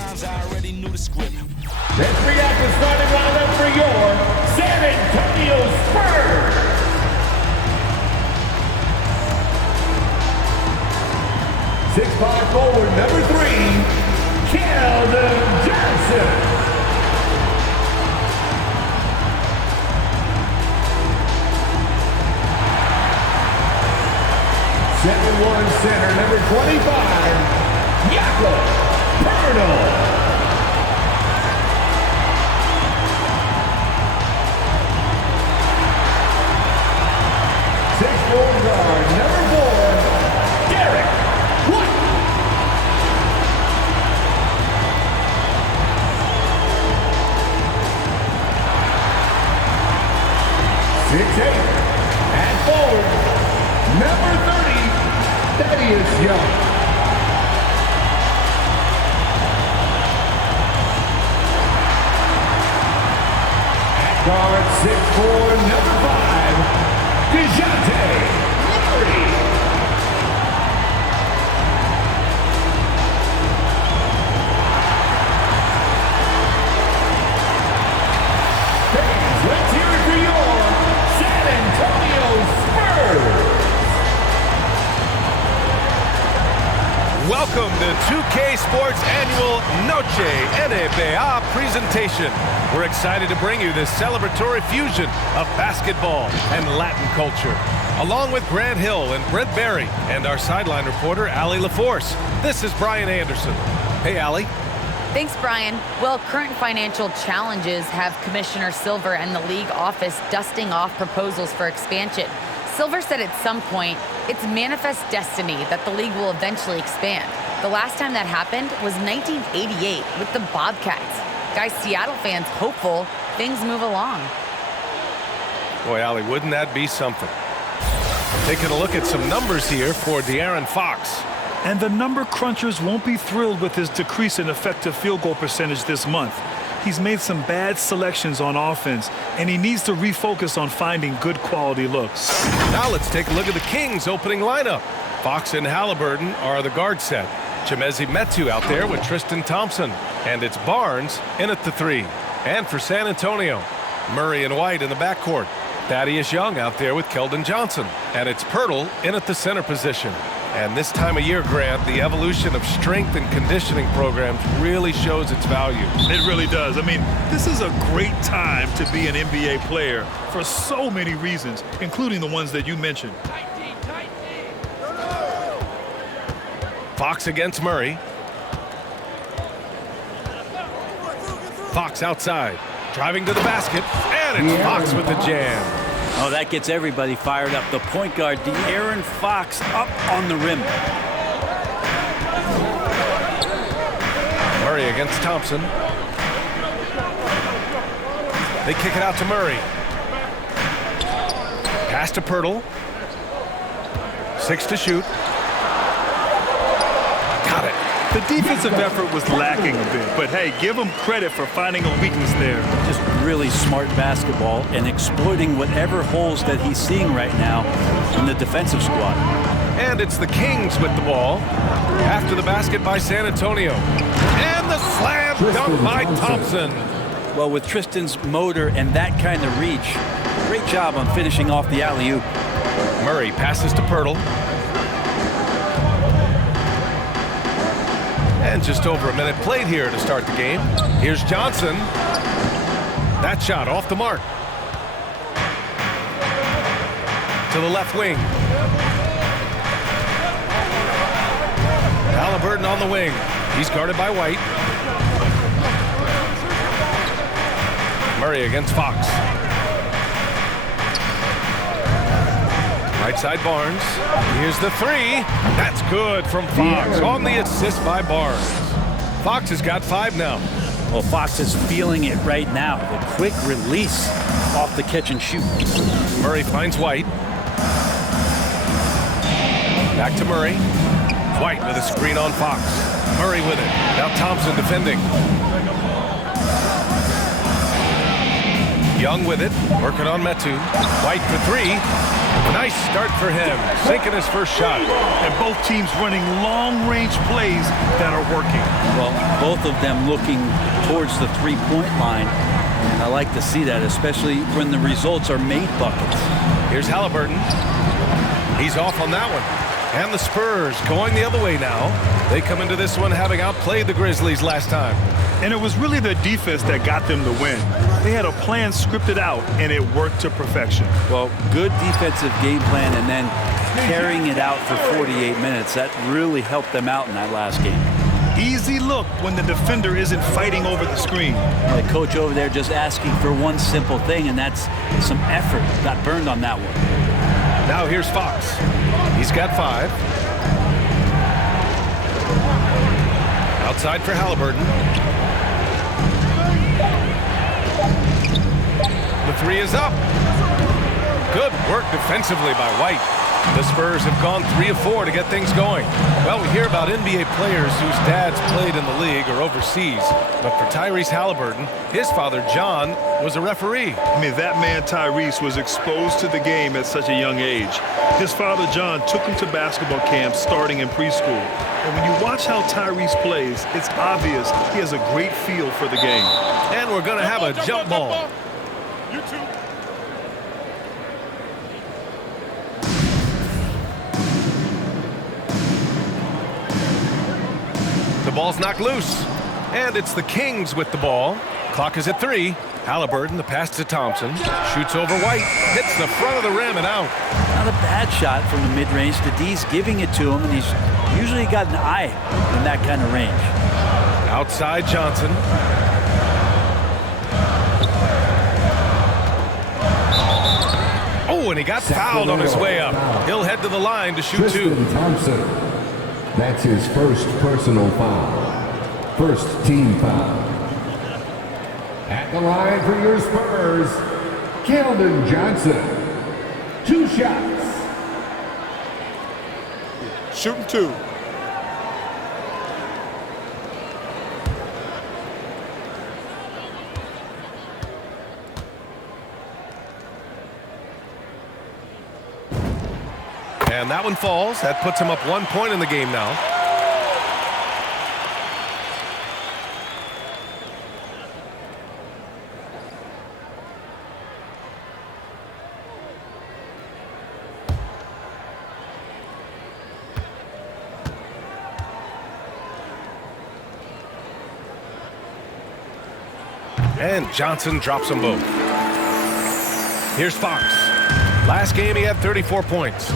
times I already knew the script. Let's react to starting lineup for your San Antonio Spurs. 6'5" forward, number 3, Kevin Durant. 7'1" center, number 25, Abdul-Jabbar. 6'4" guard, number 4, Dirk Nowitzki. 6'8", at forward, number 30, Young. At guard, 6'4", number 5, Murray. Fans, let's hear it for your San Antonio Spurs. Welcome to 2K Sports Annual Noche NBA presentation. We're excited to bring you this celebratory fusion of basketball and Latin culture. Along with Grant Hill and Brent Barry and our sideline reporter, Allie LaForce. This is Brian Anderson. Hey, Allie. Thanks, Brian. Well, current financial challenges have Commissioner Silver and the league office dusting off proposals for expansion. Silver said at some point, it's manifest destiny that the league will eventually expand. The last time that happened was 1988 with the Bobcats. Guys, Seattle fans hopeful things move along. Boy, Allie, wouldn't that be something? Taking a look at some numbers here for De'Aaron Fox. And the number crunchers won't be thrilled with his decrease in effective field goal percentage this month. He's made some bad selections on offense, and he needs to refocus on finding good quality looks. Now let's take a look at the Kings' opening lineup. Fox and Halliburton are the guard set. Chimezie Metu out there with Tristan Thompson. And it's Barnes in at the 3. And for San Antonio, Murray and White in the backcourt. Thaddeus Young out there with Keldon Johnson. And it's Pirtle in at the center position. And this time of year, Grant, the evolution of strength and conditioning programs really shows its value. It really does. I mean, this is a great time to be an NBA player for so many reasons, including the ones that you mentioned. Fox against Murray. Fox outside, driving to the basket, and it's Fox with the jam. Oh, that gets everybody fired up. The point guard, De'Aaron Fox, up on the rim. Murray against Thompson. They kick it out to Murray. Pass to Pirtle. 6 to shoot. Got it. The defensive effort was lacking a bit, but hey, give him credit for finding a weakness there. Just really smart basketball and exploiting whatever holes that he's seeing right now in the defensive squad. And it's the Kings with the ball. After the basket by San Antonio. And the slam dunk by Thompson. Well, with Tristan's motor and that kind of reach, great job on finishing off the alley-oop. Murray passes to Pirtle. And just over a minute played here to start the game. Here's Johnson. That shot off the mark. To the left wing. Halliburton on the wing. He's guarded by White. Murray against Fox. Right side Barnes. Here's the 3. That's good from Fox on the assist by Barnes. Fox has got 5 now. Well, Fox is feeling it right now. The quick release off the catch and shoot. Murray finds White. Back to Murray. White with a screen on Fox. Murray with it. Now Thompson defending. Young with it, working on Metu. White for three. Nice start for him, sinking his first shot. And both teams running long-range plays that are working. Well, both of them looking towards the three-point line. And I like to see that, especially when the results are made buckets. Here's Halliburton. He's off on that one. And the Spurs going the other way now. They come into this one having outplayed the Grizzlies last time. And it was really the defense that got them the win. They had a plan scripted out, and it worked to perfection. Well, good defensive game plan and then carrying it out for 48 minutes. That really helped them out in that last game. Easy look when the defender isn't fighting over the screen. The coach over there just asking for one simple thing, and that's some effort. Got burned on that one. Now here's Fox. He's got 5. Outside for Halliburton. The three is up. Good work defensively by White. The Spurs have gone 3 of 4 to get things going. Well, we hear about NBA players whose dads played in the league or overseas. But for Tyrese Halliburton, his father, John, was a referee. I mean, that man, Tyrese, was exposed to the game at such a young age. His father, John, took him to basketball camps starting in preschool. And when you watch how Tyrese plays, it's obvious he has a great feel for the game. And we're going to have a jump ball. You too. The ball's knocked loose. And it's the Kings with the ball. Clock is at 3. Halliburton, the pass to Thompson. Shoots over White. Hits the front of the rim and out. Not a bad shot from the mid-range. The D's giving it to him, and he's usually got an eye in that kind of range. Outside Johnson. Oh, and he got fouled on his way up. He'll head to the line to shoot 2. Thompson. That's his first personal foul. First team foul. At the line for your Spurs, Keldon Johnson. 2 shots. Shooting 2. And that one falls. That puts him up 1 point in the game now. And Johnson drops them both. Here's Fox. Last game he had 34 points.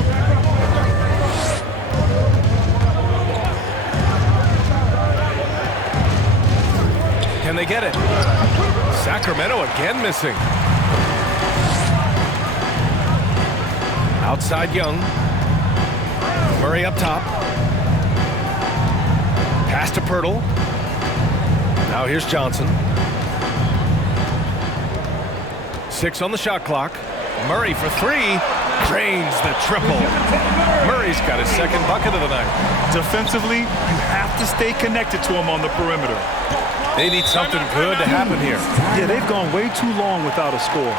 Can they get it? Sacramento again missing. Outside Young. Murray up top. Pass to Pirtle. Now here's Johnson. 6 on the shot clock. Murray for 3. Drains the triple. Murray's got his second bucket of the night. Defensively, you have to stay connected to him on the perimeter. They need something good to happen here. Yeah, they've gone way too long without a score.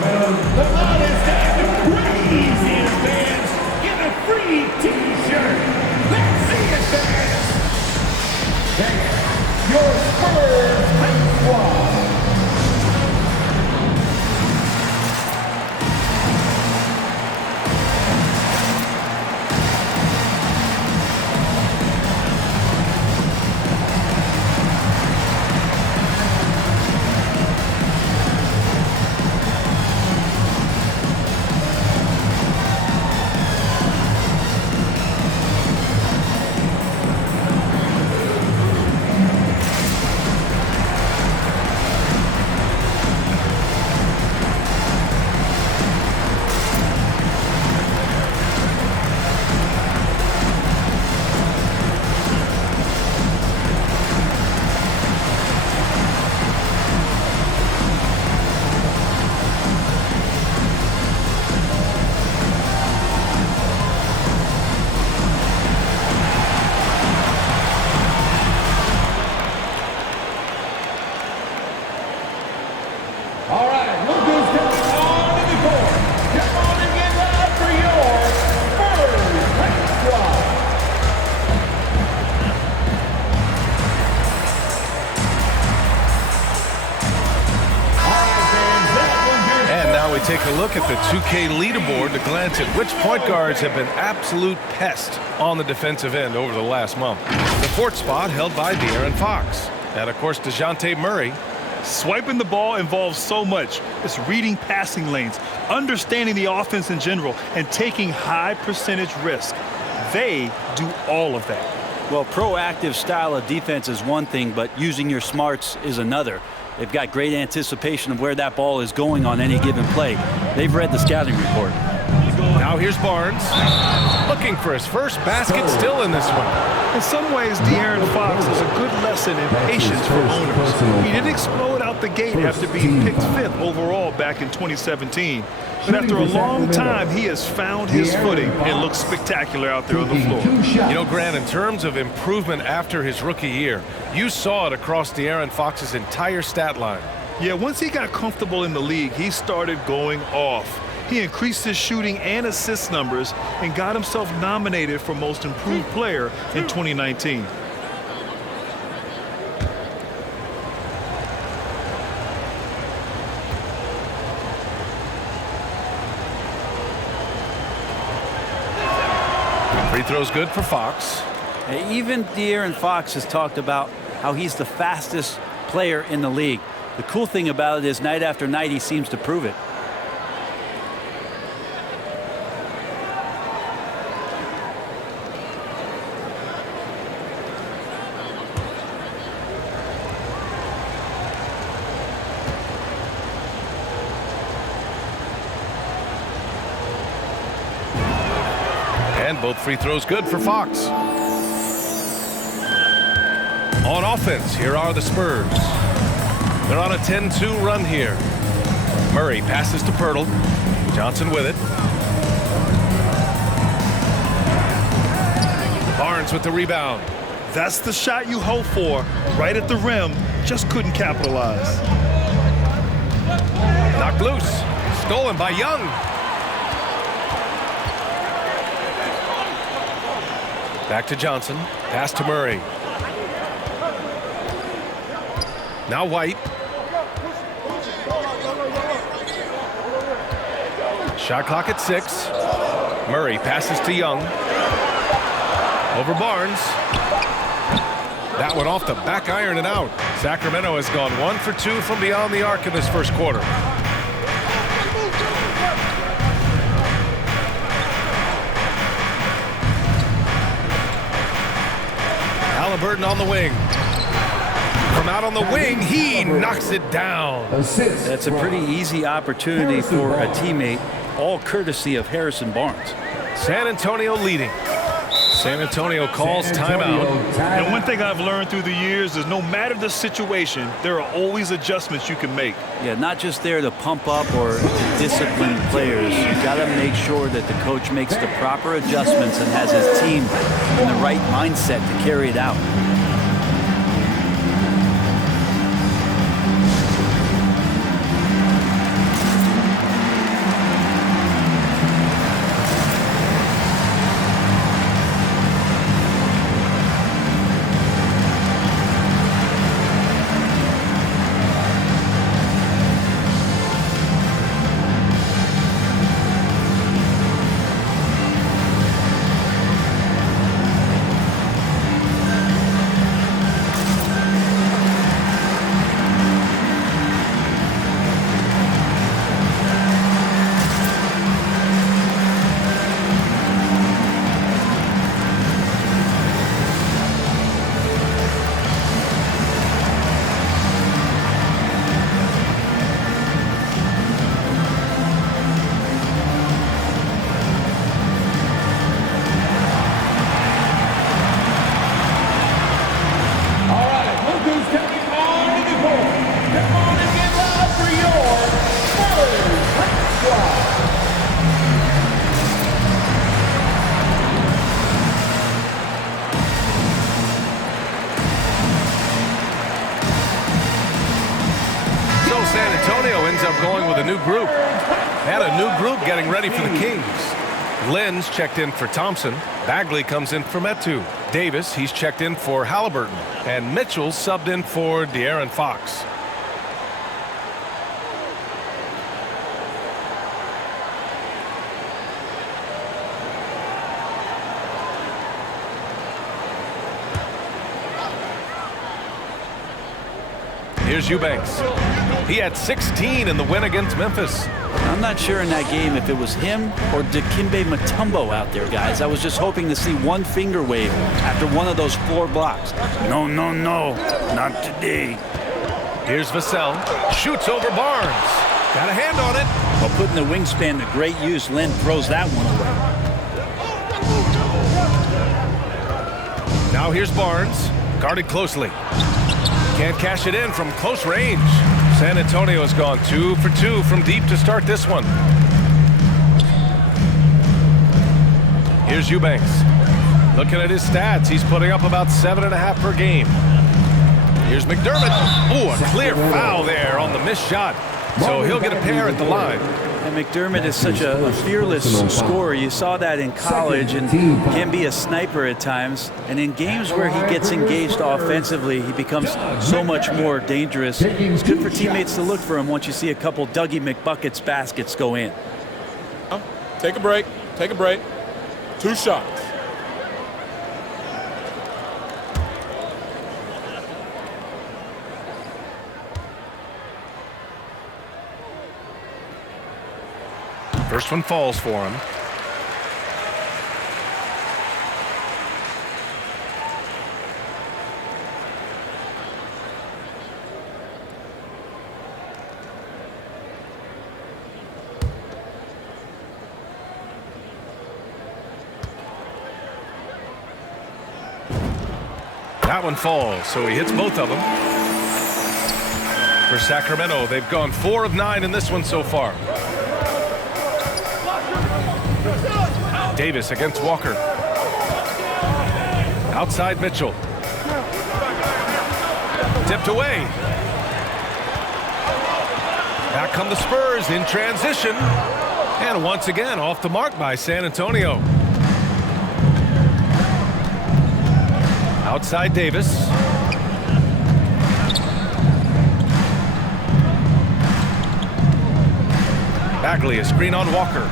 The crowd is going crazy in fans. Get a free T-shirt. Let's see it, fans. Thanks. Your Spurs High Squad. at the 2K leaderboard to glance at which point guards have been absolute pests on the defensive end over the last month. The fourth spot held by De'Aaron Fox. And, of course, DeJounte Murray. Swiping the ball involves so much. It's reading passing lanes, understanding the offense in general, and taking high percentage risk. They do all of that. Well, proactive style of defense is one thing, but using your smarts is another. They've got great anticipation of where that ball is going on any given play. They've read the scouting report. Now here's Barnes, looking for his first basket still in this one. In some ways, De'Aaron Fox is a good lesson in patience for owners. He didn't explode out the gate after being picked 5th overall back in 2017. But after a long time, he has found his footing and looks spectacular out there on the floor. You know, Grant, in terms of improvement after his rookie year, you saw it across De'Aaron Fox's entire stat line. Yeah, once he got comfortable in the league, he started going off. He increased his shooting and assist numbers and got himself nominated for Most Improved Player in 2019. Free throw's good for Fox. Even De'Aaron Fox has talked about how he's the fastest player in the league. The cool thing about it is night after night he seems to prove it. And both free throws good for Fox. On offense, here are the Spurs. They're on a 10-2 run here. Murray passes to Pirtle. Johnson with it. Barnes with the rebound. That's the shot you hope for, right at the rim, just couldn't capitalize. Knocked loose. Stolen by Young. Back to Johnson. Pass to Murray. Now White. Shot clock at 6. Murray passes to Young. Over Barnes. That one off the back iron and out. Sacramento has gone 1 for 2 from beyond the arc in this first quarter. Halliburton on the wing. From out on the wing, he knocks it down. That's a pretty easy opportunity for a teammate, all courtesy of Harrison Barnes. San Antonio leading. San Antonio calls timeout. And one thing I've learned through the years is no matter the situation, there are always adjustments you can make. Yeah, not just there to pump up or to discipline players. You got to make sure that the coach makes the proper adjustments and has his team in the right mindset to carry it out. San Antonio ends up going with a new group. And a new group getting ready for the Kings. Lynn's checked in for Thompson. Bagley comes in for Metu. Davis, he's checked in for Halliburton. And Mitchell's subbed in for De'Aaron Fox. Here's Eubanks. He had 16 in the win against Memphis. I'm not sure in that game if it was him or Dikembe Mutombo out there, guys. I was just hoping to see one finger wave after one of those floor blocks. No, no, no, not today. Here's Vassell. Shoots over Barnes. Got a hand on it. While putting the wingspan to great use, Len throws that one away. Now here's Barnes. Guarded closely. Can't cash it in from close range. San Antonio has gone 2 for 2 from deep to start this one. Here's Eubanks. Looking at his stats, he's putting up about 7.5 per game. Here's McDermott. Oh, a clear foul there on the missed shot. So he'll get a pair at the line. And McDermott is such a fearless scorer. You saw that in college and can be a sniper at times. And in games where he gets engaged offensively, he becomes so much more dangerous. It's good for teammates to look for him once you see a couple Dougie McBuckets baskets go in. Take a break. Take a break. 2 shots. First one falls for him. That one falls, so he hits both of them. For Sacramento, they've gone 4 of 9 in this one so far. Davis against Walker. Outside Mitchell. Tipped away. Back come the Spurs in transition. And once again off the mark by San Antonio. Outside Davis. Bagley, a screen on Walker.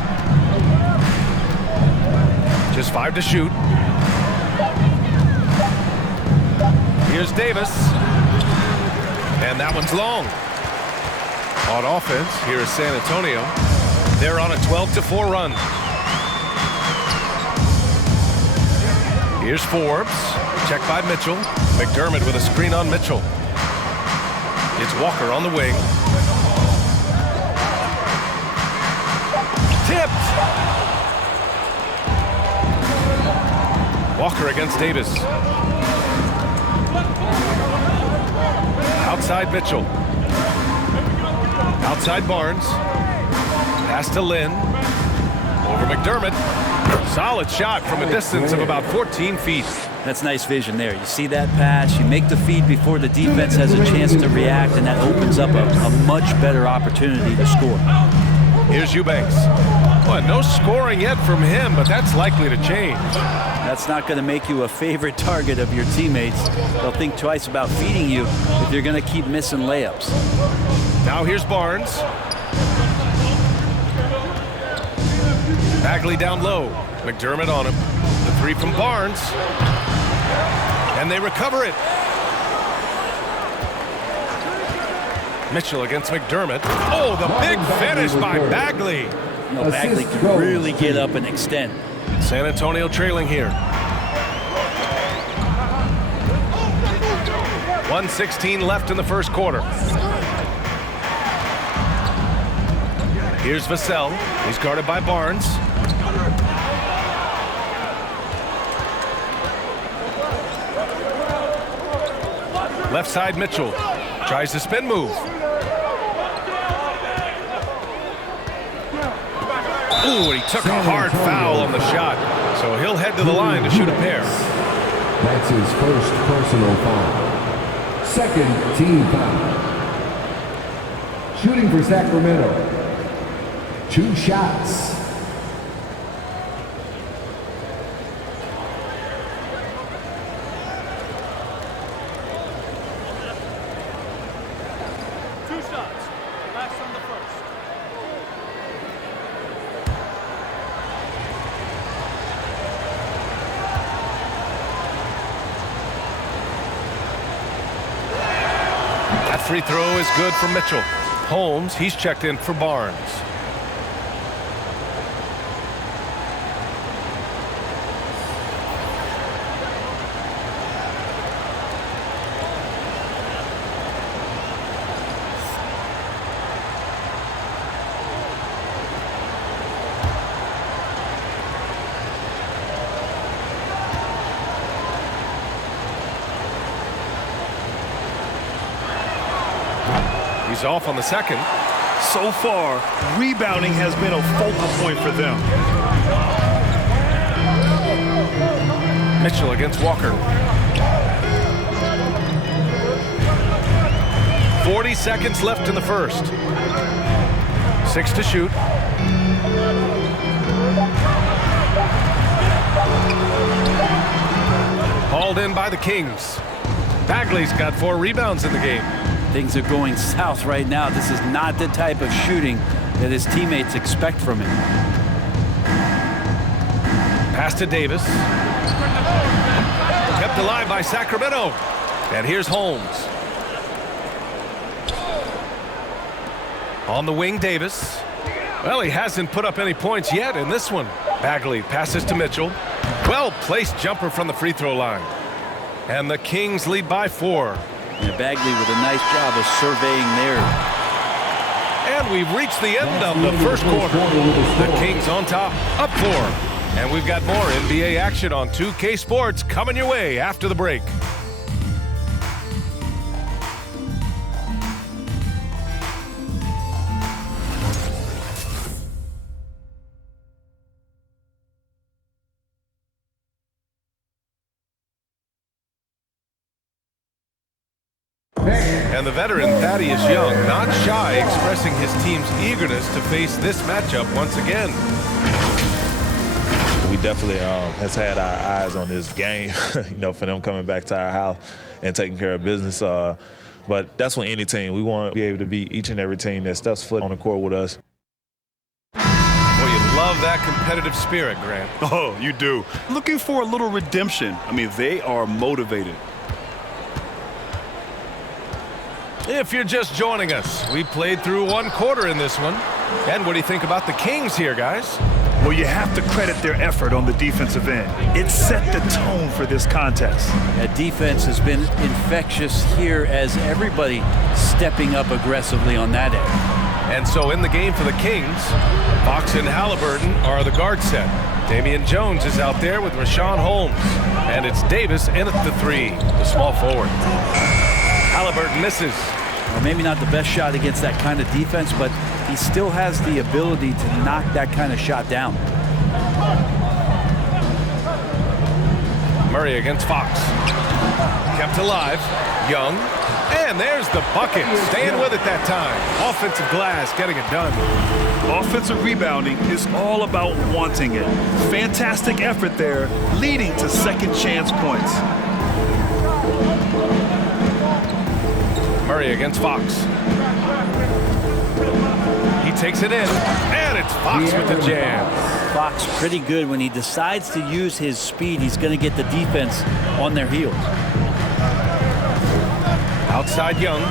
Just 5 to shoot. Here's Davis. And that one's long. On offense, here is San Antonio. They're on a 12-4 run. Here's Forbes. Checked by Mitchell. McDermott with a screen on Mitchell. It's Walker on the wing. Tipped. Walker against Davis. Outside Mitchell. Outside Barnes. Pass to Lynn. Over McDermott. Solid shot from a distance of about 14 feet. That's nice vision there. You see that pass, you make the feed before the defense has a chance to react, and that opens up a much better opportunity to score. Here's Eubanks. Well, no scoring yet from him, but that's likely to change. That's not going to make you a favorite target of your teammates. They'll think twice about feeding you if you're going to keep missing layups. Now here's Barnes. Bagley down low. McDermott on him. The 3 from Barnes. And they recover it. Mitchell against McDermott. Oh, the big finish by Bagley. You know, Bagley can really get up and extend. San Antonio trailing here. 1:16 left in the first quarter. Here's Vassell. He's guarded by Barnes. Left side Mitchell. Tries the spin move. Ooh, and he took a hard foul on the shot. So he'll head to the line to shoot a pair. That's his first personal foul. Second team foul. Shooting for Sacramento. 2 shots. free throw is good for Mitchell. Holmes, he's checked in for Barnes. He's off on the second. So far, rebounding has been a focal point for them. Mitchell against Walker. 40 seconds left in the first. 6 to shoot. Hauled in by the Kings. Bagley's got 4 rebounds in the game. Things are going south right now. This is not the type of shooting that his teammates expect from him. Pass to Davis. Kept alive by Sacramento. And here's Holmes. On the wing, Davis. Well, he hasn't put up any points yet in this one. Bagley passes to Mitchell. Well-placed jumper from the free throw line. And the Kings lead by 4. And Bagley with a nice job of surveying there. And we've reached the end of the first quarter. The Kings on top, up 4. And we've got more NBA action on 2K Sports coming your way after the break. And the veteran Thaddeus Young, not shy, expressing his team's eagerness to face this matchup once again. We definitely has had our eyes on this game, you know, for them coming back to our house and taking care of business. But that's when any team, we want to be able to beat each and every team that steps foot on the court with us. Well, you love that competitive spirit, Grant. Oh, you do. Looking for a little redemption. I mean, they are motivated. If you're just joining us, we played through 1 quarter in this one. And what do you think about the Kings here, guys? Well, you have to credit their effort on the defensive end. It set the tone for this contest. That defense has been infectious here as everybody stepping up aggressively on that end. And so in the game for the Kings, Fox and Halliburton are the guard set. Damian Jones is out there with Rashawn Holmes. And it's Davis in at the 3, the small forward. Halliburton misses. Well, maybe not the best shot against that kind of defense, but he still has the ability to knock that kind of shot down. Murray against Fox. Kept alive. Young. And there's the bucket. Staying with it that time. Offensive glass getting it done. Offensive rebounding is all about wanting it. Fantastic effort there, leading to second chance points. Murray against Fox. He takes it in, and it's Fox with the jam. Fox pretty good when he decides to use his speed. He's going to get the defense on their heels. Outside Young.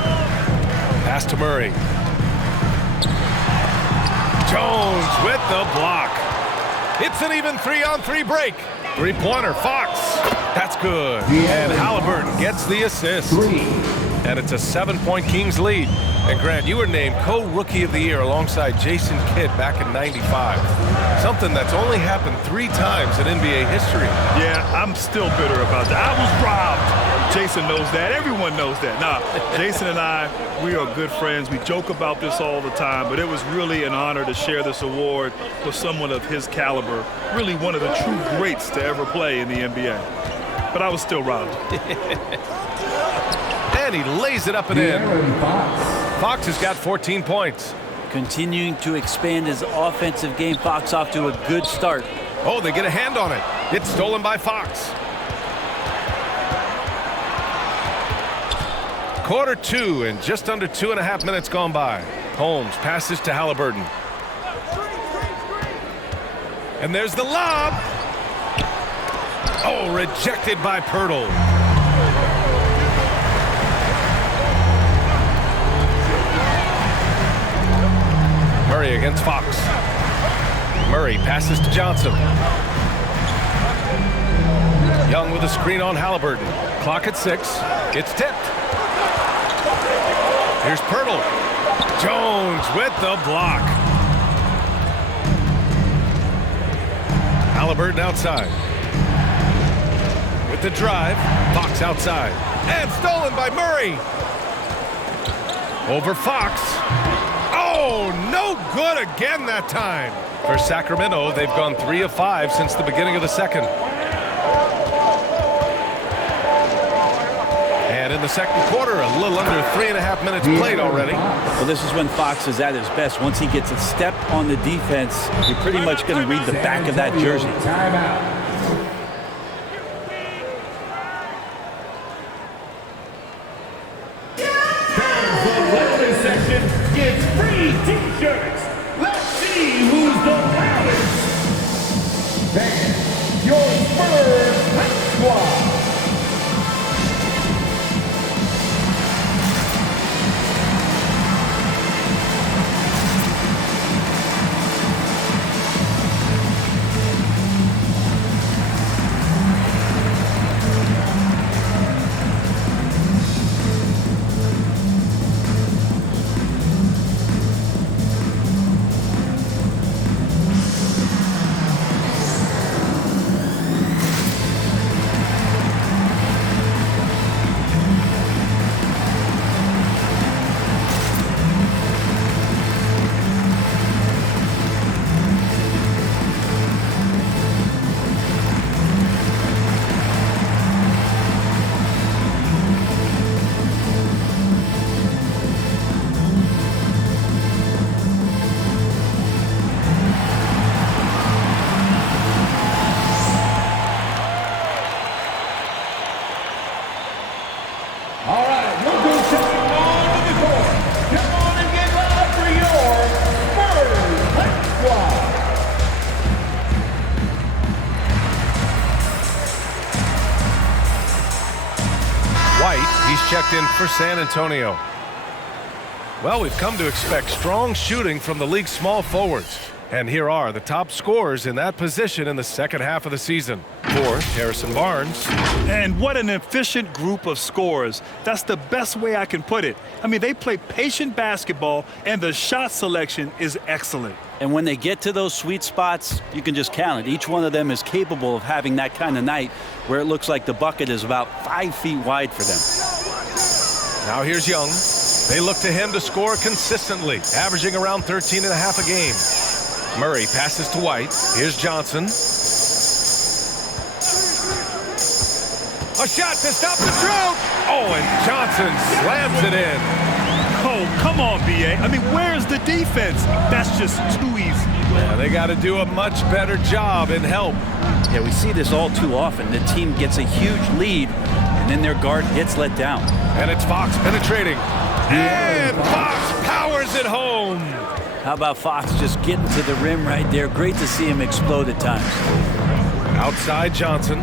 Pass to Murray. Jones with the block. It's an even 3-on-3 break. 3-pointer, Fox. That's good. And Halliburton gets the assist. And it's a 7-point Kings lead. And Grant, you were named co-rookie of the year alongside Jason Kidd back in '95. Something that's only happened 3 times in NBA history. Yeah, I'm still bitter about that. I was robbed. Jason knows that. Everyone knows that. Nah, Jason and I, we are good friends. We joke about this all the time, but it was really an honor to share this award with someone of his caliber. Really one of the true greats to ever play in the NBA. But I was still robbed. And he lays it up and in. Fox has got 14 points. Continuing to expand his offensive game. Fox off to a good start. Oh, they get a hand on it. It's stolen by Fox. Quarter 2 and just under 2.5 minutes gone by. Holmes passes to Halliburton. And there's the lob. Oh, rejected by Pirtle. Murray against Fox. Murray passes to Johnson. Young with a screen on Halliburton. Clock at 6. It's tipped. Here's Pirtle. Jones with the block. Halliburton outside. With the drive. Fox outside. And stolen by Murray. Over Fox. Oh, no good again that time. For Sacramento, they've gone 3 of 5 since the beginning of the second. And in the second quarter, a little under 3.5 minutes played already. Well, this is when Fox is at his best. Once he gets a step on the defense, you're pretty much going to read the back of that jersey. Timeout. Fans of Weather Section gets free T-shirts. Let's see who's the loudest. Fans, your Spurs Hype Squad. All right, we'll go second on to the court. Come on and get loud for your Spurs Hype Squad. White, he's checked in for San Antonio. Well, we've come to expect strong shooting from the league's small forwards. And here are the top scorers in that position in the second half of the season. Fourth, Harrison Barnes. And what an efficient group of scorers. That's the best way I can put it. I mean, they play patient basketball, and the shot selection is excellent. And when they get to those sweet spots, you can just count it. Each one of them is capable of having that kind of night where it looks like the bucket is about 5 feet wide for them. Now here's Young. They look to him to score consistently, averaging around 13.5 a game. Murray passes to White. Here's Johnson. A shot to stop the drought. Oh, and Johnson slams it in. Oh, come on, B.A. I mean, where's the defense? That's just too easy. Yeah, they got to do a much better job in help. Yeah, we see this all too often. The team gets a huge lead, and then their guard gets let down. And it's Fox penetrating. And Fox powers it home. How about Fox just getting to the rim right there? Great to see him explode at times. Outside Johnson.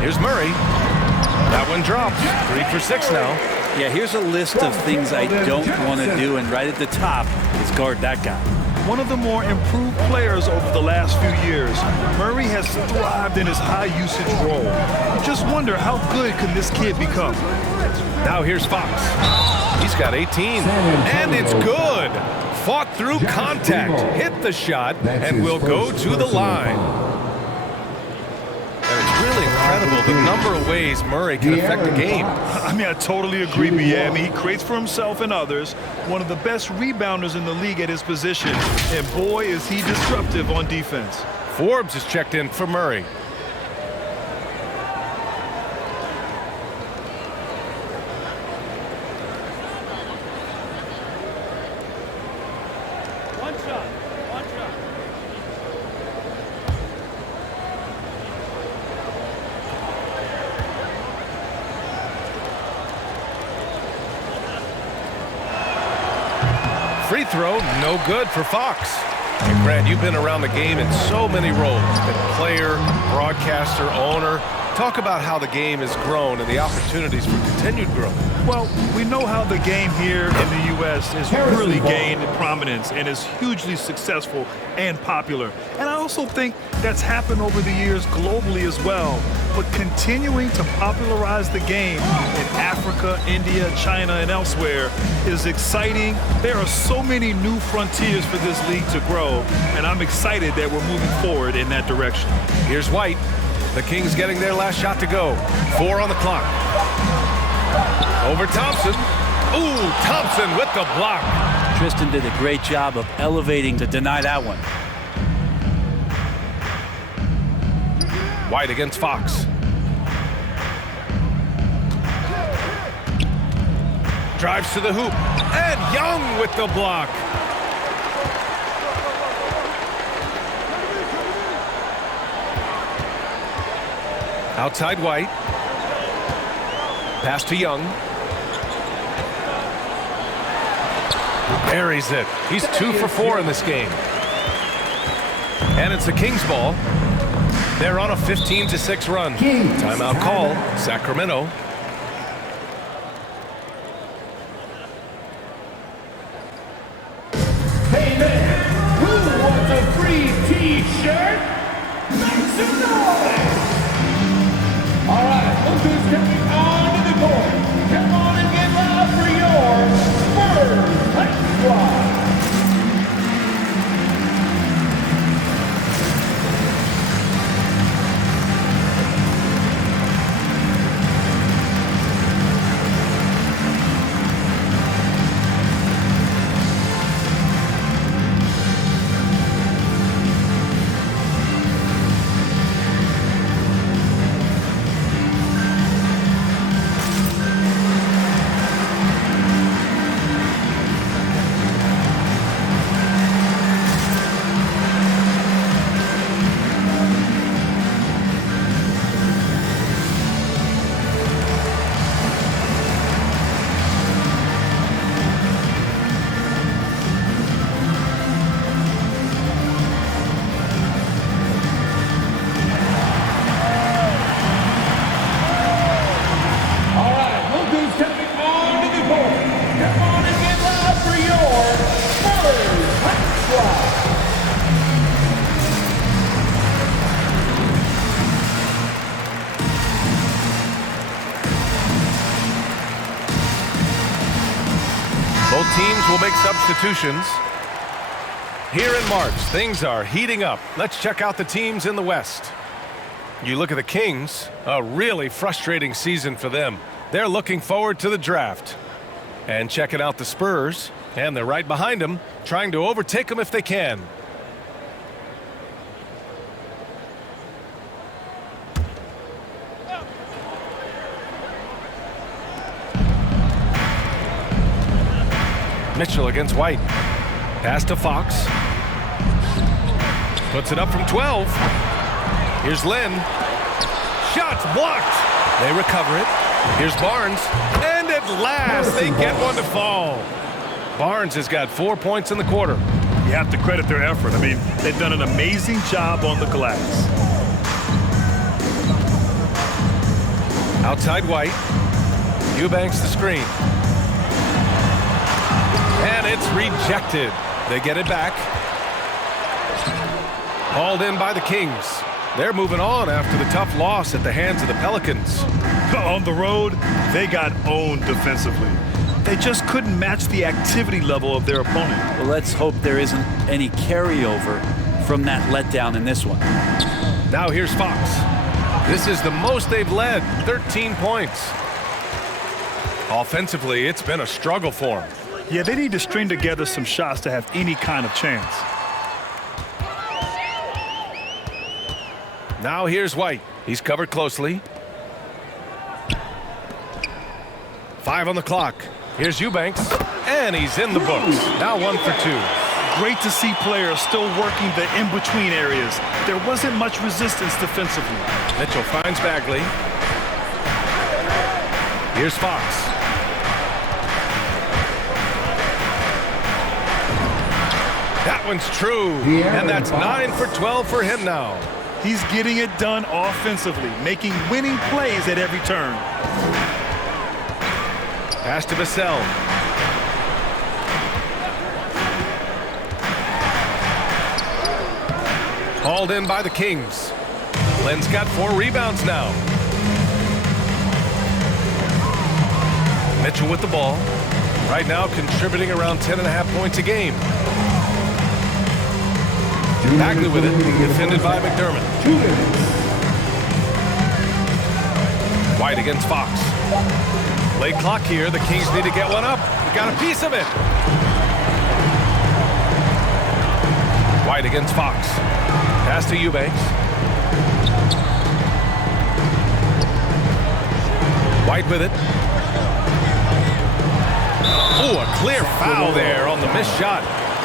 Here's Murray. That one drops. 3 for 6 now. Yeah, here's a list of things I don't want to do, and right at the top is guard that guy. One of the more improved players over the last few years, Murray has thrived in his high-usage role. You just wonder how good can this kid become. Now here's Fox. He's got 18, and it's good. Fought through contact, hit the shot, and will go to the line. And it's really incredible the number of ways Murray can affect the game. I mean, I totally agree, B.A. I mean, he creates for himself and others. One of the best rebounders in the league at his position. And boy, is he disruptive on defense. Forbes is checked in for Murray. Free throw, no good for Fox. And Grant, you've been around the game in so many roles. Been player, broadcaster, owner. Talk about how the game has grown and the opportunities for continued growth. Well, we know how the game here in the U.S. has really gained prominence and is hugely successful and popular. And I also think that's happened over the years globally as well. But continuing to popularize the game in Africa, India, China, and elsewhere is exciting. There are so many new frontiers for this league to grow, and I'm excited that we're moving forward in that direction. Here's White. The Kings getting their last shot to go. 4 on the clock. Over Thompson. Ooh, Thompson with the block. Tristan did a great job of elevating to deny that one. White against Fox. Drives to the hoop. And Young with the block. Outside White. Pass to Young. Buries it. He's 2 for 4 in this game. And it's the Kings ball. They're on a 15-6 run. Timeout call, Sacramento. Hey man, who wants a free t-shirt? Make some noise! All right, look who's coming onto the court. Come on and get loud for your Spurs Hype Squad. Both teams will make substitutions. Here in March, things are heating up. Let's check out the teams in the West. You look at the Kings, a really frustrating season for them. They're looking forward to the draft. And checking out the Spurs, and they're right behind them, trying to overtake them if they can. Mitchell against White. Pass to Fox. Puts it up from 12. Here's Lynn. Shots blocked. They recover it. Here's Barnes. And at last, they get one to fall. Barnes has got 4 points in the quarter. You have to credit their effort. I mean, they've done an amazing job on the glass. Outside White. Eubanks the screen. And it's rejected. They get it back. Hauled in by the Kings. They're moving on after the tough loss at the hands of the Pelicans. On the road, they got owned defensively. They just couldn't match the activity level of their opponent. Well, let's hope there isn't any carryover from that letdown in this one. Now here's Fox. This is the most they've led, 13 points. Offensively, it's been a struggle for them. Yeah, they need to string together some shots to have any kind of chance. Now here's White. He's covered closely. 5 on the clock. Here's Eubanks. And he's in the books. Now 1 for 2. Great to see players still working the in-between areas. There wasn't much resistance defensively. Mitchell finds Bagley. Here's Fox. That one's true. And that's 9 for 12 for him now. He's getting it done offensively, making winning plays at every turn. Pass to Vassell. Hauled in by the Kings. Len's got 4 rebounds now. Mitchell with the ball. Right now contributing around 10.5 points a game. Bagley with it, defended by McDermott. White against Fox. Late clock here, the Kings need to get one up. Got a piece of it. White against Fox. Pass to Eubanks. White with it. Oh, a clear foul there on the missed shot.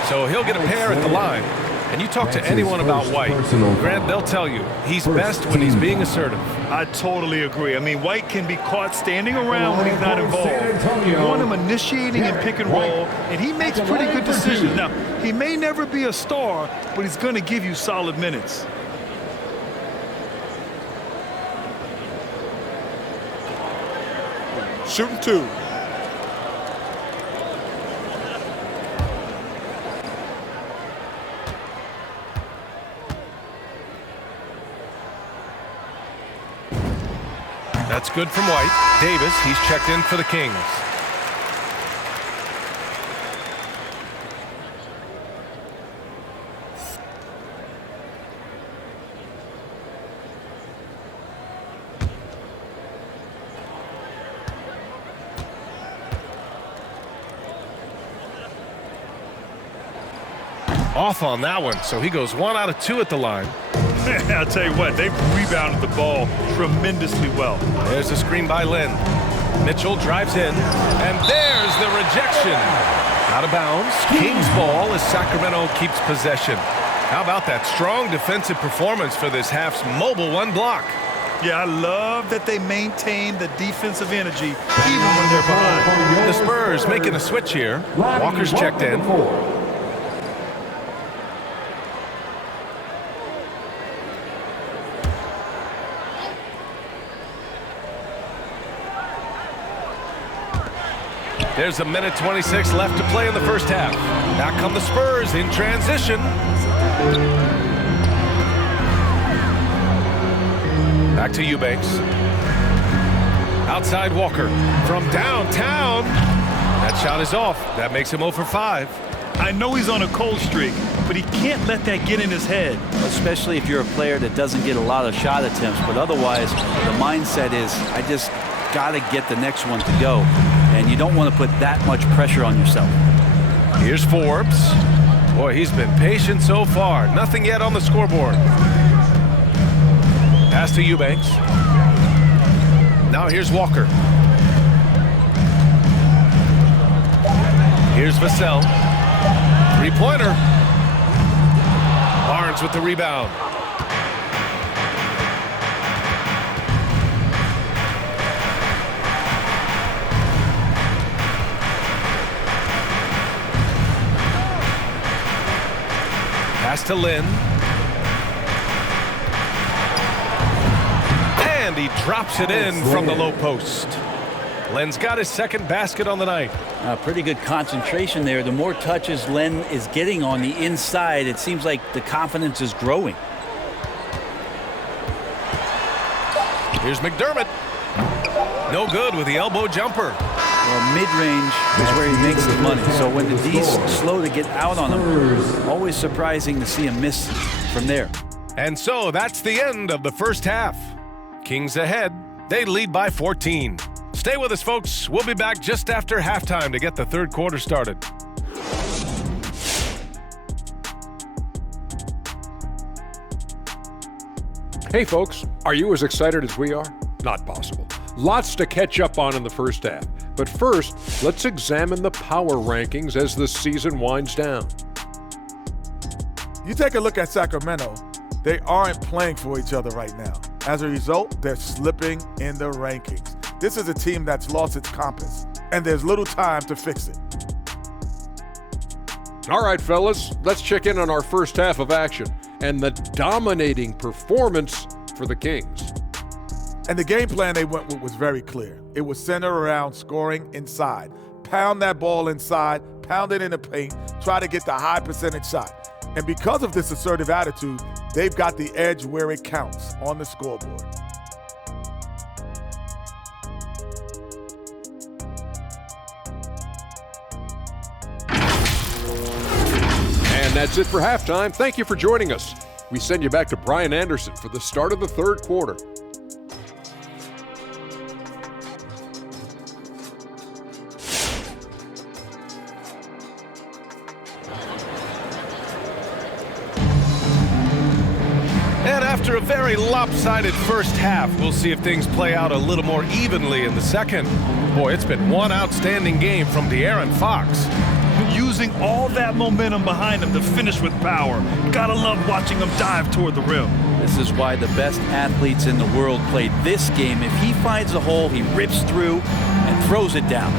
So he'll get a pair at the line. And you talk to anyone about White, Grant, they'll tell you he's best when he's being assertive. I totally agree. I mean, White can be caught standing around when he's not involved. You want him initiating and pick and roll, and he makes pretty good decisions. Now, he may never be a star, but he's going to give you solid minutes. Shooting 2. That's good from White. Davis, he's checked in for the Kings. Off on that one, so he goes 1 out of 2 at the line. I'll tell you what, they've rebounded the ball tremendously well. There's a screen by Lynn. Mitchell drives in, and there's the rejection. Out of bounds. Kings ball as Sacramento keeps possession. How about that strong defensive performance for this half's mobile 1 block? Yeah, I love that they maintain the defensive energy even when they're behind. The Spurs making a switch here. Walker's checked in. There's a minute 26 left to play in the first half. Now come the Spurs in transition. Back to Eubanks. Outside Walker from downtown. That shot is off. That makes him 0 for 5. I know he's on a cold streak, but he can't let that get in his head. Especially if you're a player that doesn't get a lot of shot attempts, but otherwise the mindset is, I just got to get the next one to go. And you don't want to put that much pressure on yourself. Here's Forbes. Boy, he's been patient so far. Nothing yet on the scoreboard. Pass to Eubanks. Now here's Walker. Here's Vassell. 3-pointer. Barnes with the rebound. Pass to Lynn. And he drops it in from the low post. Len's got his second basket on the night. Pretty good concentration there. The more touches Len is getting on the inside, it seems like the confidence is growing. Here's McDermott. No good with the elbow jumper. Well, mid-range is where he makes the money. So when the D's slow to get out on him, always surprising to see him miss from there. And so that's the end of the first half. Kings ahead. They lead by 14. Stay with us, folks. We'll be back just after halftime to get the third quarter started. Hey, folks. Are you as excited as we are? Not possible. Lots to catch up on in the first half. But first, let's examine the power rankings as the season winds down. You take a look at Sacramento, they aren't playing for each other right now. As a result, they're slipping in the rankings. This is a team that's lost its compass, and there's little time to fix it. All right, fellas, let's check in on our first half of action. and the dominating performance for the Kings. And the game plan they went with was very clear. It was centered around scoring inside. Pound that ball inside, pound it in the paint, try to get the high percentage shot. And because of this assertive attitude, they've got the edge where it counts on the scoreboard. And that's it for halftime. Thank you for joining us. We send you back to Brian Anderson for the start of the third quarter. And after a very lopsided first half, we'll see if things play out a little more evenly in the second. Boy, it's been one outstanding game from De'Aaron Fox. Using all that momentum behind him to finish with power. Gotta love watching him dive toward the rim. This is why the best athletes in the world play this game. If he finds a hole, he rips through and throws it down.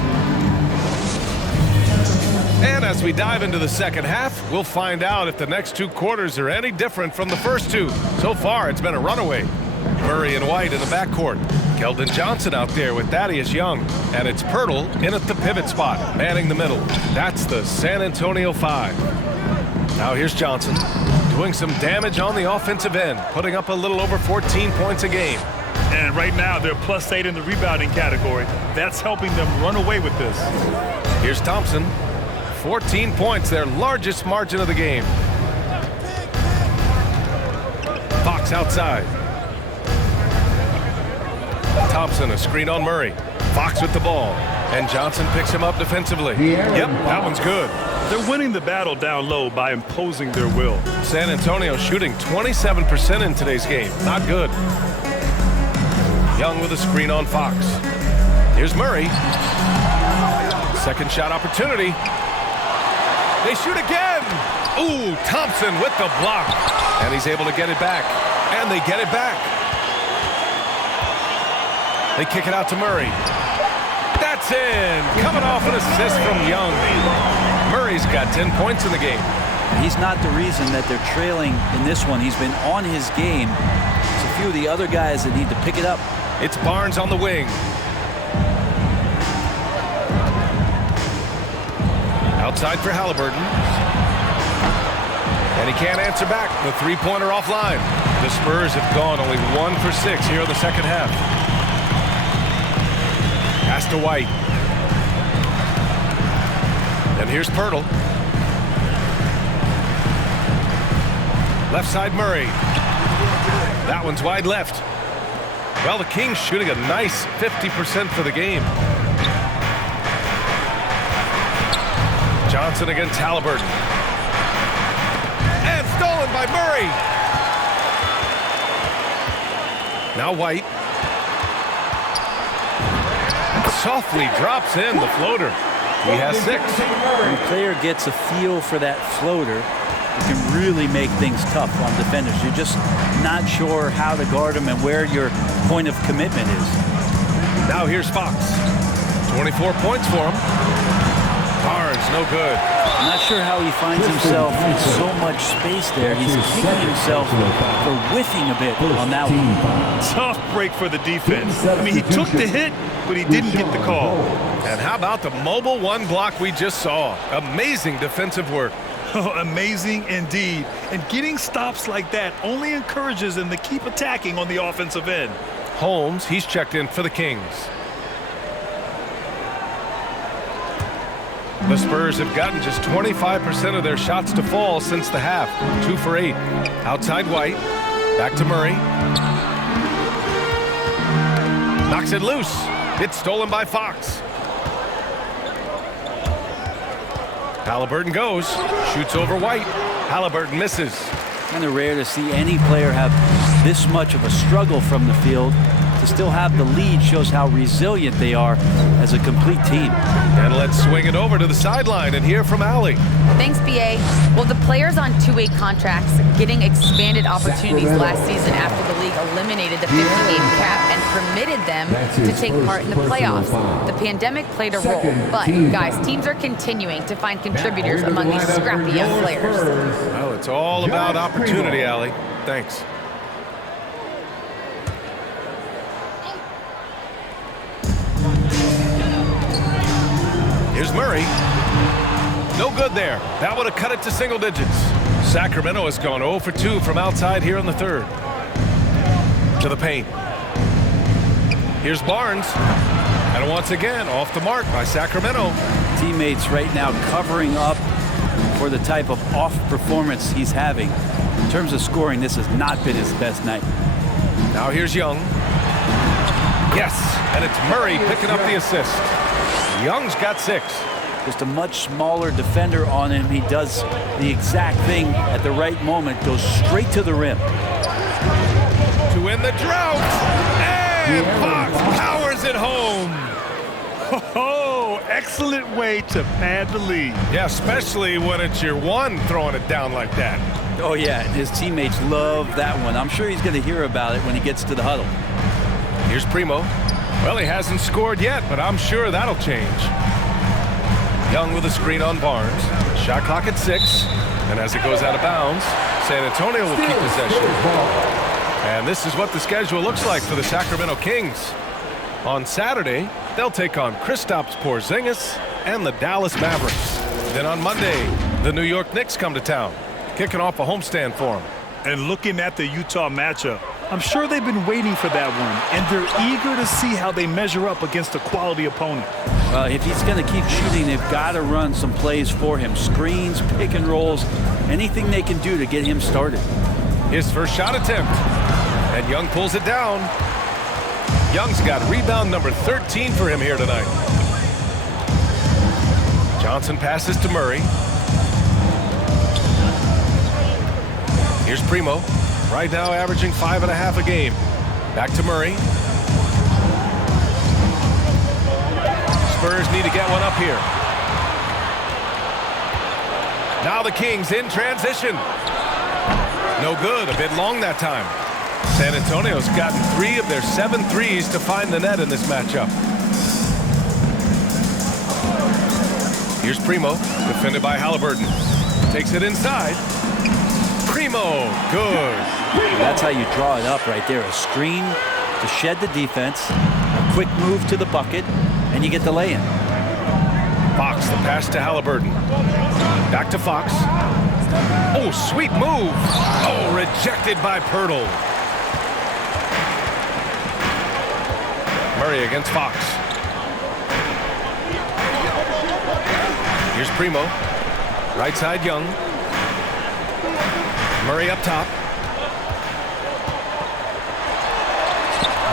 And as we dive into the second half, we'll find out if the next two quarters are any different from the first two. So far, it's been a runaway. Murray and White in the backcourt. Keldon Johnson out there with Thaddeus Young. And it's Pirtle in at the pivot spot, manning the middle. That's the San Antonio 5. Now here's Johnson doing some damage on the offensive end, putting up a little over 14 points a game. And right now, they're +8 in the rebounding category. That's helping them run away with this. Here's Thompson. 14 points, their largest margin of the game. Fox outside. Thompson, a screen on Murray. Fox with the ball. And Johnson picks him up defensively. Yep, that one's good. They're winning the battle down low by imposing their will. San Antonio shooting 27% in today's game. Not good. Young with a screen on Fox. Here's Murray. Second shot opportunity. They shoot again. Ooh, Thompson with the block. And he's able to get it back. And they get it back. They kick it out to Murray. That's in. Coming off an assist from Young. Murray's got 10 points in the game. He's not the reason that they're trailing in this one. He's been on his game. It's a few of the other guys that need to pick it up. It's Barnes on the wing. Outside for Halliburton. And he can't answer back. The three-pointer offline. The Spurs have gone only 1 for 6 here in the second half. Pass to White. And here's Pirtle. Left side Murray. That one's wide left. Well, the Kings shooting a nice 50% for the game. Johnson against Halliburton. And stolen by Murray. Now White. Softly drops in the floater. He has 6. When a player gets a feel for that floater, it can really make things tough on defenders. You're just not sure how to guard him and where your point of commitment is. Now here's Fox. 24 points for him. Barnes, no good. I'm not sure how he finds himself in so much space there. He's kicking himself for whiffing a bit on that one. Tough break for the defense. I mean, he took the hit, but he didn't get the call. And how about the mobile one block we just saw? Amazing defensive work. Oh, amazing indeed. And getting stops like that only encourages them to keep attacking on the offensive end. Holmes, he's checked in for the Kings. The Spurs have gotten just 25% of their shots to fall since the half. 2 for 8. Outside White. Back to Murray. Knocks it loose. It's stolen by Fox. Halliburton goes. Shoots over White. Halliburton misses. Kind of rare to see any player have this much of a struggle from the field. to still have the lead shows how resilient they are as a complete team. And let's swing it over to the sideline and hear from Allie. Thanks, BA. Well, the players on two-way contracts getting expanded opportunities last season after the league eliminated the 50-game cap and permitted them to take part in the playoffs. The pandemic played a role, but guys, teams are continuing to find contributors among these scrappy young players. Well, it's all about opportunity, Allie. Thanks. Here's Murray. No good there. That would have cut it to single digits. Sacramento has gone 0 for 2 from outside here in the third. To the paint. Here's Barnes. And once again, off the mark by Sacramento. Teammates right now covering up for the type of off performance he's having. In terms of scoring, this has not been his best night. Now here's Young. Yes, and it's Murray picking up the assist. Young's got 6. Just a much smaller defender on him. He does the exact thing at the right moment, goes straight to the rim. To win the drought, and Fox powers it home. Oh, excellent way to pad the lead. Yeah, especially when it's your one throwing it down like that. Oh yeah, his teammates love that one. I'm sure he's going to hear about it when he gets to the huddle. Here's Primo. Well, he hasn't scored yet, but I'm sure that'll change. Young with a screen on Barnes. Shot clock at 6. And as it goes out of bounds, San Antonio will keep possession. And this is what the schedule looks like for the Sacramento Kings. On Saturday, they'll take on Kristaps Porzingis and the Dallas Mavericks. Then on Monday, the New York Knicks come to town, kicking off a homestand for them. And looking at the Utah matchup, I'm sure they've been waiting for that one, and they're eager to see how they measure up against a quality opponent. Well, if he's going to keep shooting, they've got to run some plays for him. Screens, pick and rolls, anything they can do to get him started. His first shot attempt, and Young pulls it down. Young's got rebound number 13 for him here tonight. Johnson passes to Murray. Here's Primo. Right now averaging 5.5 a game. Back to Murray. Spurs need to get one up here. Now the Kings in transition. No good, a bit long that time. San Antonio's gotten 3 of their 7 threes to find the net in this matchup. Here's Primo, defended by Halliburton. Takes it inside. Primo, good. That's how you draw it up right there. A screen to shed the defense, a quick move to the bucket, and you get the lay-in. Fox, the pass to Halliburton. Back to Fox. Oh, sweet move. Oh, rejected by Pirtle. Murray against Fox. Here's Primo. Right side, Young. Murray up top.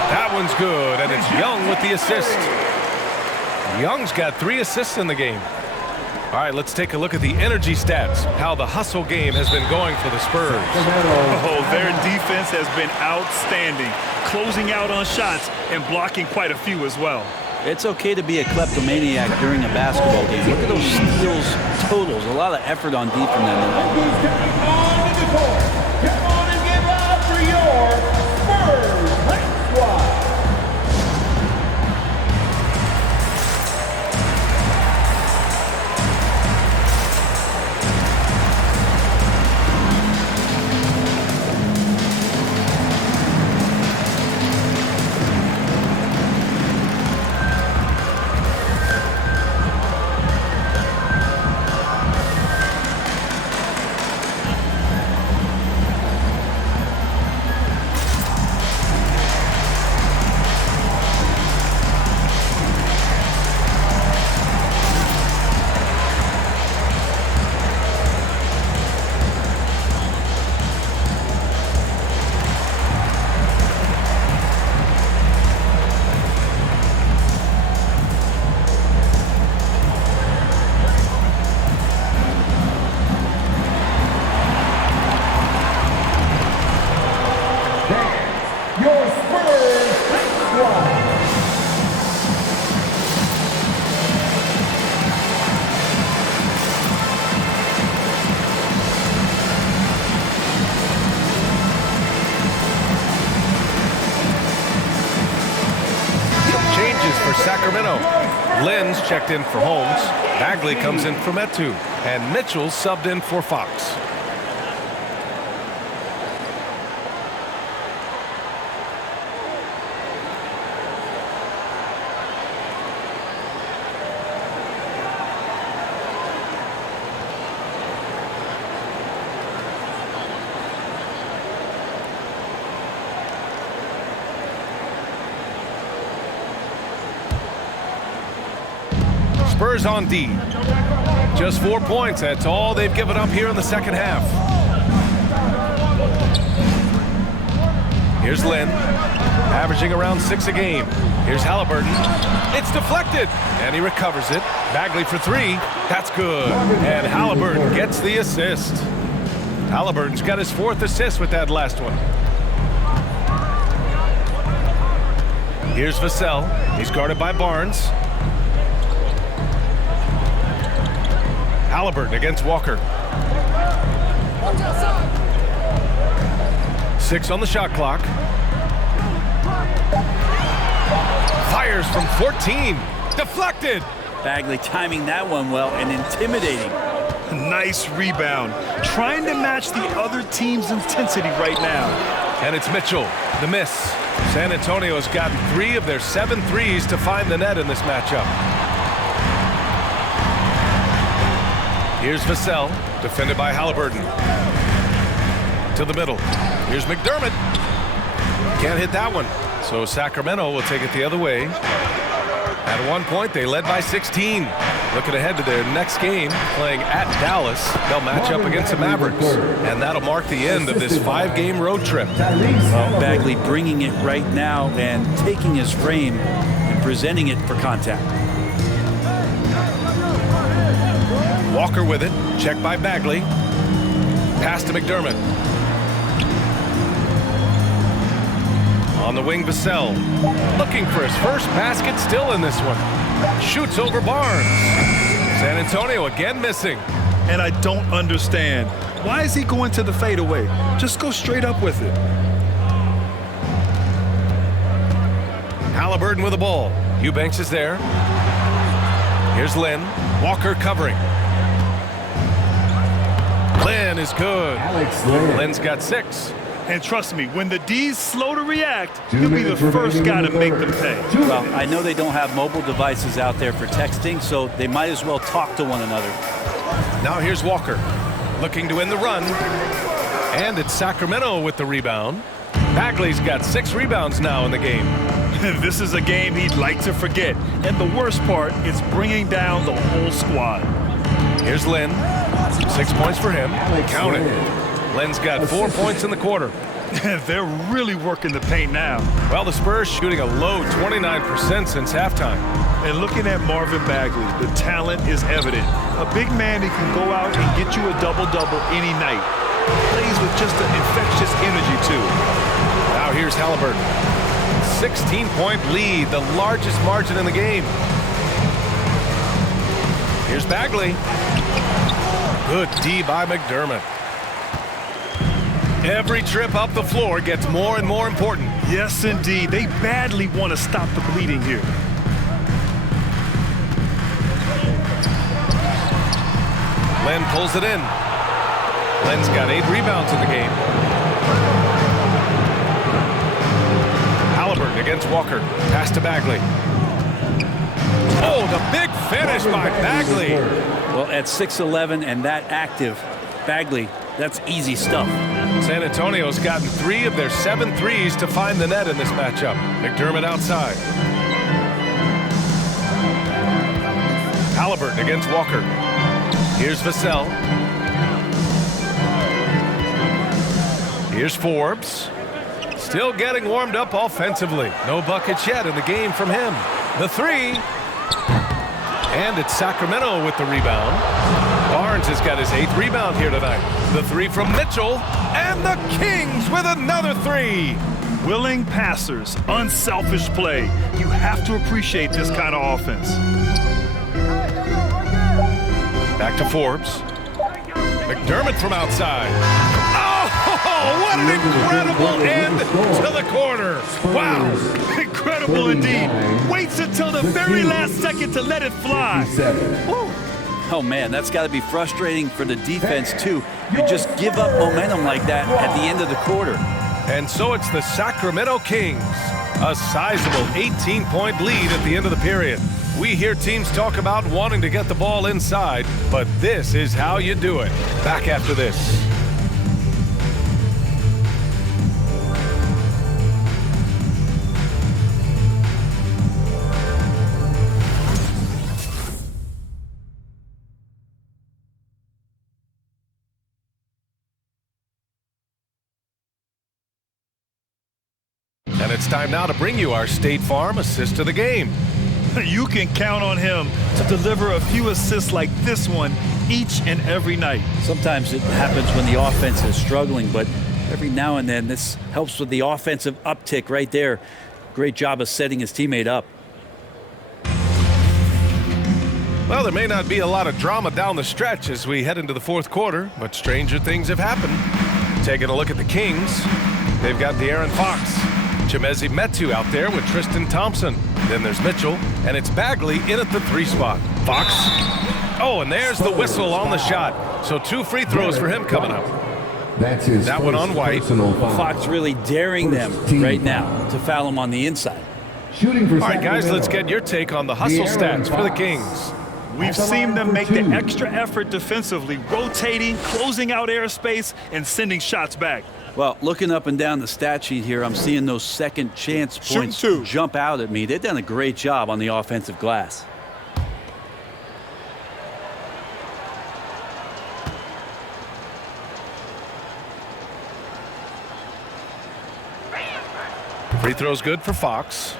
That one's good, and it's Young with the assist. Young's got 3 assists in the game. All right, let's take a look at the energy stats, how the hustle game has been going for the Spurs. Oh, their defense has been outstanding, closing out on shots and blocking quite a few as well. It's okay to be a kleptomaniac during a basketball game. Look at those steals, totals, a lot of effort on deep from them tonight. Come on and give up for your Spurs High Squad. for Sacramento. Lynn's checked in for Holmes. Bagley comes in for Metu. And Mitchell subbed in for Fox. Spurs on D. Just 4 points. That's all they've given up here in the second half. Here's Lynn, averaging around 6 a game. Here's Halliburton. It's deflected, and he recovers it. Bagley for 3. That's good. And Halliburton gets the assist. Halliburton's got his 4th assist with that last one. Here's Vassell. He's guarded by Barnes. Halliburton against Walker. 6 on the shot clock. Fires from 14. Deflected. Bagley timing that one well and intimidating. Nice rebound. Trying to match the other team's intensity right now. And it's Mitchell. The miss. San Antonio's gotten 3 of their 7 threes to find the net in this matchup. Here's Vassell, defended by Halliburton. To the middle. Here's McDermott. Can't hit that one. So Sacramento will take it the other way. At one point, they led by 16. Looking ahead to their next game, playing at Dallas. They'll match up against the Mavericks. And that'll mark the end of this 5-game road trip. Well, Bagley bringing it right now and taking his frame and presenting it for contact. Walker with it, checked by Bagley. Pass to McDermott. On the wing, Vassell. Looking for his first basket, still in this one. Shoots over Barnes. San Antonio again missing. And I don't understand. Why is he going to the fadeaway? Just go straight up with it. Halliburton with the ball. Eubanks is there. Here's Lynn. Walker covering. Lynn is good. Lynn's got 6. And trust me, when the D's slow to react, he'll be the first guy to make them pay. Well, I know they don't have mobile devices out there for texting, so they might as well talk to one another. Now here's Walker, looking to win the run. And it's Sacramento with the rebound. Bagley's got 6 rebounds now in the game. This is a game he'd like to forget. And the worst part is bringing down the whole squad. Here's Lynn. 6 points for him. Count it. Lynn's got 4 points in the quarter. They're really working the paint now. Well, the Spurs shooting a low 29% since halftime. And looking at Marvin Bagley, the talent is evident. A big man who can go out and get you a double-double any night. Plays with just an infectious energy, too. Now here's Halliburton. 16-point lead, the largest margin in the game. Here's Bagley. Good D by McDermott. Every trip up the floor gets more and more important. Yes, indeed. They badly want to stop the bleeding here. Lynn pulls it in. Lynn's got 8 rebounds in the game. Halliburton against Walker. Pass to Bagley. Oh, the big finish by Bagley. Well, at 6'11" and that active, Bagley, that's easy stuff. San Antonio's gotten 3 of their 7 threes to find the net in this matchup. McDermott outside. Halliburton against Walker. Here's Vassell. Here's Forbes. Still getting warmed up offensively. No buckets yet in the game from him. The 3. And it's Sacramento with the rebound. Barnes has got his 8th rebound here tonight. The 3 from Mitchell. And the Kings with another 3. Willing passers, unselfish play. You have to appreciate this kind of offense. Back to Forbes. McDermott from outside. Oh, what an incredible end to the corner. Wow. Incredible incredible indeed. 39, Waits until the the very Kings. last second to let it fly. 57. Oh, man, that's got to be frustrating for the defense, too. You just give up momentum like that at the end of the quarter. And so it's the Sacramento Kings. A sizable 18-point lead at the end of the period. We hear teams talk about wanting to get the ball inside, but this is how you do it. Back after this. And it's time now to bring you our State Farm assist of the game. You can count on him to deliver a few assists like this one each and every night. Sometimes it happens when the offense is struggling, but every now and then this helps with the offensive uptick right there. Great job of setting his teammate up. Well, there may not be a lot of drama down the stretch as we head into the fourth quarter, but stranger things have happened. Taking a look at the Kings, they've got De'Aaron Fox. Chimezie Metu out there with Tristan Thompson. Then there's Mitchell, and it's Bagley in at the 3 spot. Fox. Oh, and there's the whistle on the shot. So 2 free throws for him coming up. That's his That one on White. Fox really daring them right now to foul him on the inside. Shooting for All right, guys, Sacramento. let's get your take on the hustle stats for the Kings. We've seen them make the extra effort defensively, rotating, closing out airspace, and sending shots back. Well, looking up and down the stat sheet here, I'm seeing those second chance points Shooting 2. jump out at me. They've done a great job on the offensive glass. Free throw's good for Fox.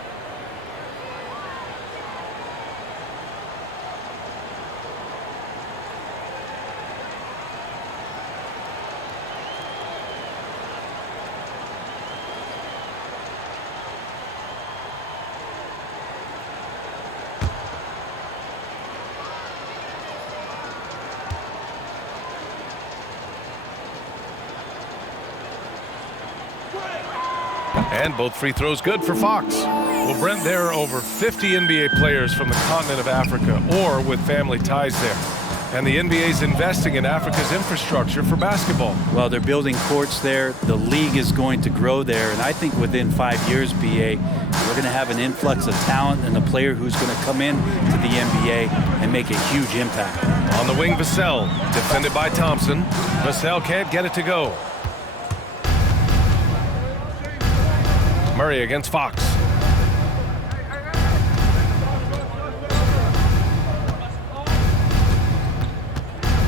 And both free throws good for Fox. Well, Brent, there are over 50 NBA players from the continent of Africa or with family ties there. And the NBA's investing in Africa's infrastructure for basketball. Well, they're building courts there. The league is going to grow there. And I think within 5 years, BA, we're going to have an influx of talent and a player who's going to come in to the NBA and make a huge impact. On the wing, Vassell, defended by Thompson. Vassell can't get it to go. Murray against Fox.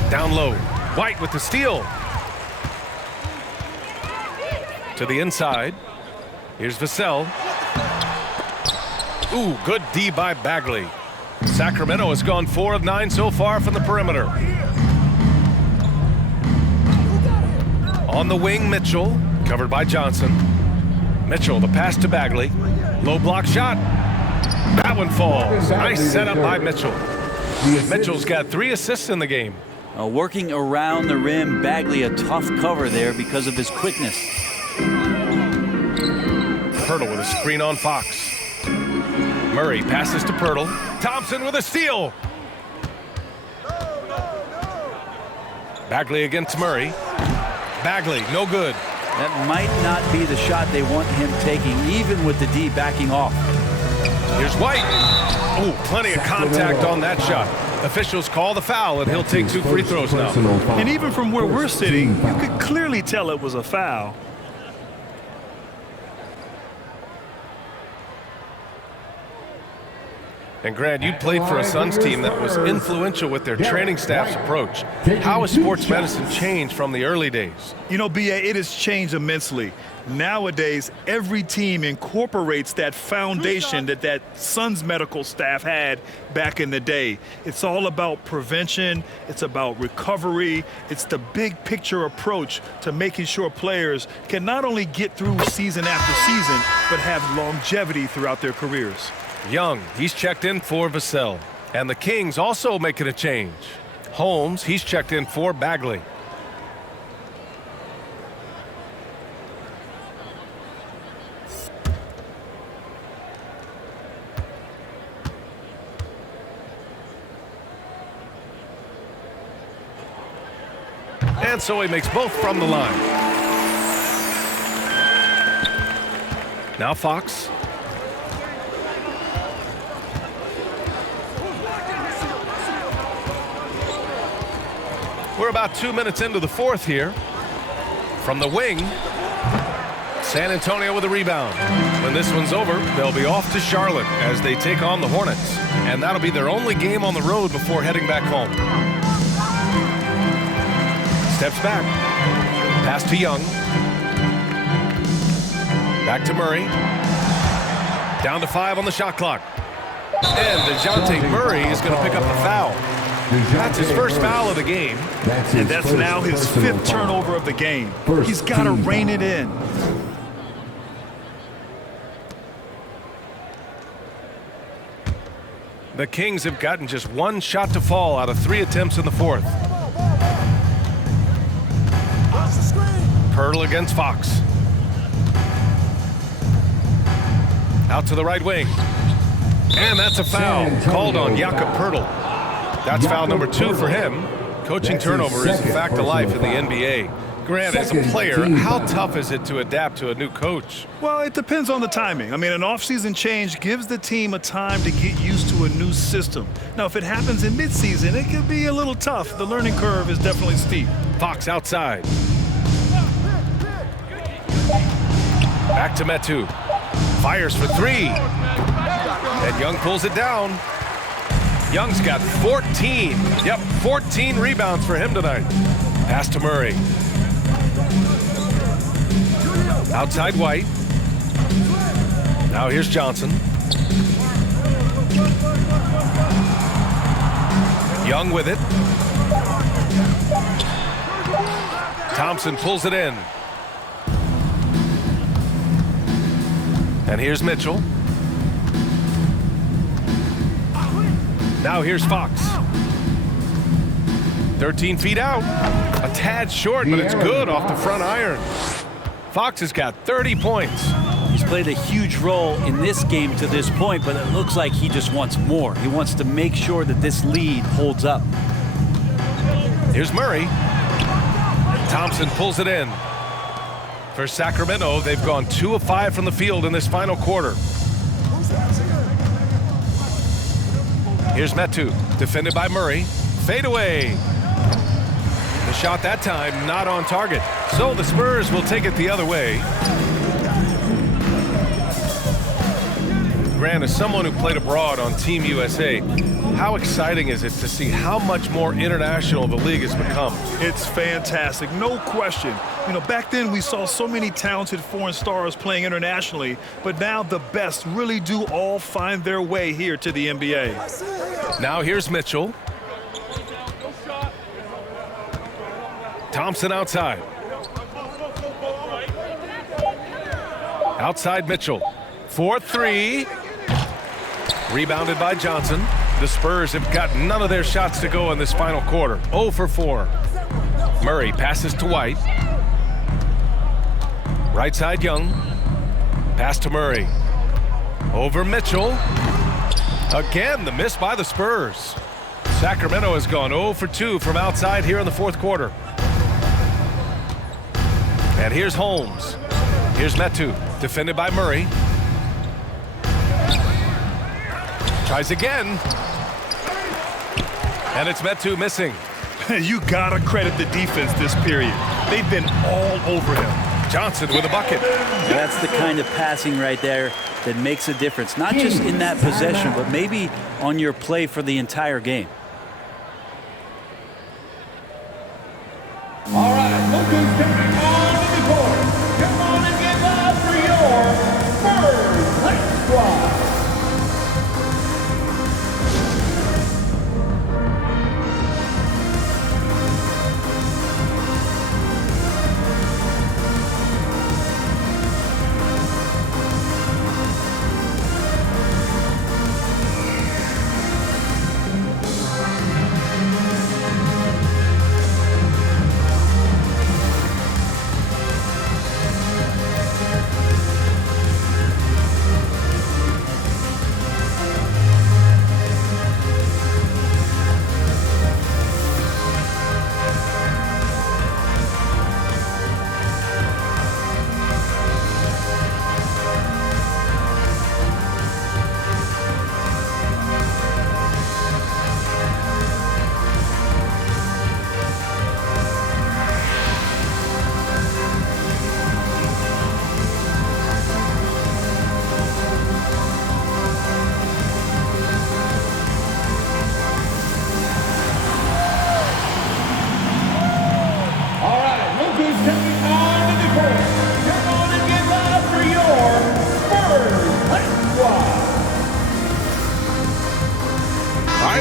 Down low. White with the steal. To the inside. Here's Vassell. Ooh, good D by Bagley. Sacramento has gone 4 of 9 so far from the perimeter. On the wing, Mitchell, covered by Johnson. Mitchell, the pass to Bagley. Low block shot. That one falls. Nice setup by Mitchell. Mitchell's got 3 assists in the game. Working around the rim, Bagley a tough cover there because of his quickness. Pirtle with a screen on Fox. Murray passes to Pirtle. Thompson with a steal. Bagley against Murray. Bagley, no good. That might not be the shot they want him taking, even with the D backing off. Here's White. Oh, plenty of contact on that shot. Officials call the foul, and he'll take 2 free throws now. And even from where we're sitting, you could clearly tell it was a foul. And Grant, you played for a Suns team that was influential with their training staff's approach. How has sports medicine changed from the early days? You know, BA, it has changed immensely. Nowadays, every team incorporates that foundation that Suns medical staff had back in the day. It's all about prevention. It's about recovery. It's the big picture approach to making sure players can not only get through season after season, but have longevity throughout their careers. Young, he's checked in for Vassell. And the Kings also making a change. Holmes, he's checked in for Bagley. And so he makes both from the line. Now Fox. We're about 2 minutes into the fourth here. From the wing, San Antonio with a rebound. When this one's over, they'll be off to Charlotte as they take on the Hornets. And that'll be their only game on the road before heading back home. Steps back. Pass to Young. Back to Murray. Down to 5 on the shot clock. And DeJounte Murray is going to pick up the foul. That's his first foul of the game. And that's now his 5th turnover of the game. He's got to rein it in. The Kings have gotten just 1 shot to fall out of 3 attempts in the fourth. Pirtle against Fox. Out to the right wing. And that's a foul called on Jakob Pirtle. That's foul number 2 for him. Coaching turnover is a fact of life in the NBA. Grant, as a player, how tough is it to adapt to a new coach? Well, it depends on the timing. I mean, an offseason change gives the team a time to get used to a new system. Now, if it happens in midseason, it could be a little tough. The learning curve is definitely steep. Fox outside. Back to Metu. Fires for 3. And Young pulls it down. Young's got 14. Yep, 14 rebounds for him tonight. Pass to Murray. Outside White. Now here's Johnson. Young with it. Thompson pulls it in. And here's Mitchell. Now here's Fox. 13 feet out. A tad short, but it's good off the front iron. Fox has got 30 points. He's played a huge role in this game to this point, but it looks like he just wants more. He wants to make sure that this lead holds up. Here's Murray. Thompson pulls it in. For Sacramento, they've gone 2 of 5 from the field in this final quarter. Here's Metu, defended by Murray. Fade away. The shot that time not on target. So the Spurs will take it the other way. Grant, as someone who played abroad on Team USA, how exciting is it to see how much more international the league has become? It's fantastic, no question. You know, back then we saw so many talented foreign stars playing internationally, but now the best really do all find their way here to the NBA. Now here's Mitchell. Thompson outside. Outside Mitchell. 4-3. Rebounded by Johnson. The Spurs have got none of their shots to go in this final quarter. 0 for 4. Murray passes to White. Right side Young. Pass to Murray. Over Mitchell. Again, the miss by the Spurs. Sacramento has gone 0 for 2 from outside here in the fourth quarter. And here's Holmes. Here's Metu, defended by Murray. Tries again. And it's Metu missing. You gotta credit the defense this period. They've been all over him. Johnson with a bucket. That's the kind of passing right there that makes a difference, not just in that possession, but maybe on your play for the entire game. All right, look who's stepping onto the court. Come on and get loud for your Spurs Lake Squad.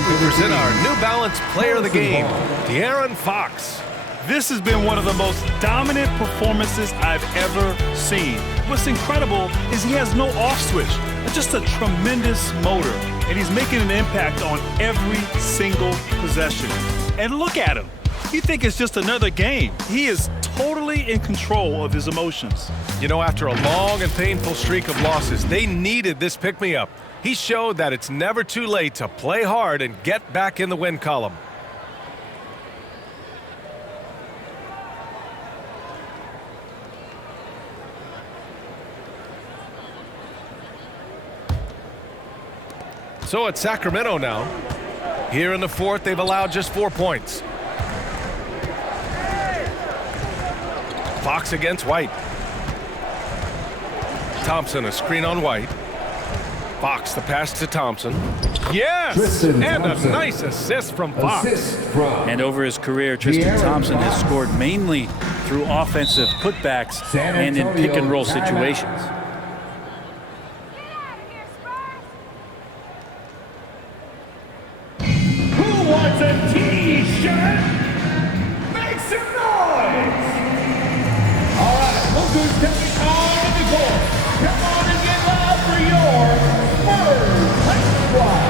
right, we present our New Balance Player of the Game, De'Aaron Fox. This has been one of the most dominant performances I've ever seen. What's incredible is he has no off switch. It's just a tremendous motor, and he's making an impact on every single possession. And look at him. You think it's just another game. He is totally in control of his emotions. You know, after a long and painful streak of losses, they needed this pick-me-up. He showed that it's never too late to play hard and get back in the win column. So it's Sacramento now. Here in the fourth, they've allowed just 4 points. Fox against White. Thompson, a screen on White. Fox, the pass to Thompson. Yes! Tristan and Thompson. a nice assist from Fox. Assist from And over his career, Tristan De'Aaron Thompson has Fox. scored mainly through offensive putbacks San and in Antonio pick-and-roll timeout. situations. Who wants a T-shirt? Make some noise! All right, look who's stepping on the court. Come on and get loud for your Spurs High Squad.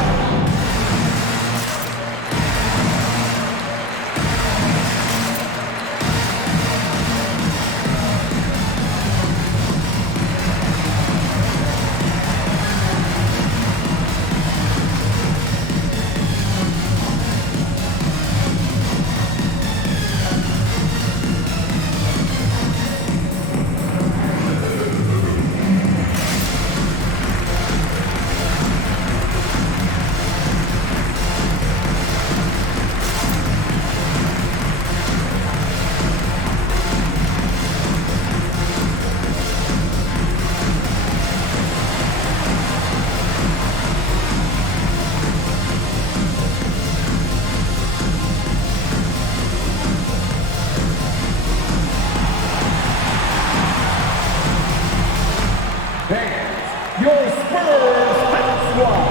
Fans, your Spurs High Squad.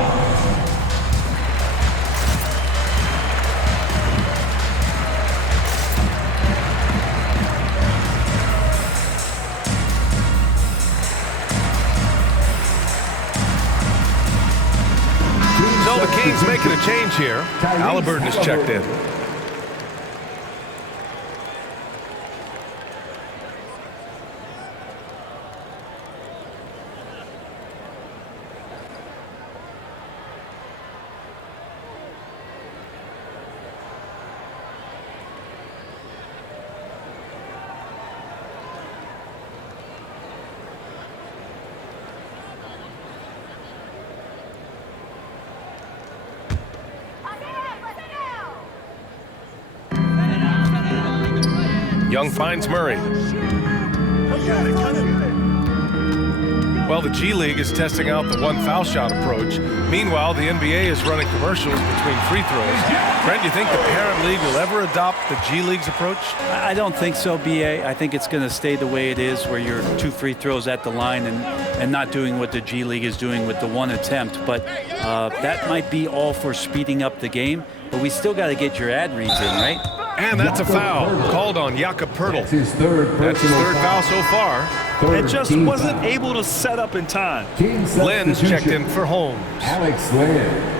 So the Kings making a change here. Halliburton is checked in. Young finds Murray. Well, the G League is testing out the one foul shot approach. Meanwhile, the NBA is running commercials between free throws. Brent, do you think the parent league will ever adopt the G League's approach? I don't think so, BA. I think it's going to stay the way it is, where you're 2 free throws at the line and not doing what the G League is doing with the one attempt. But that might be all for speeding up the game. But we still got to get your ad reads in, right? And that's a foul called on Jakob Poeltl. That's his third foul so far. And just wasn't able to set up in time. Lynn's checked in for Holmes. Alex Lynn.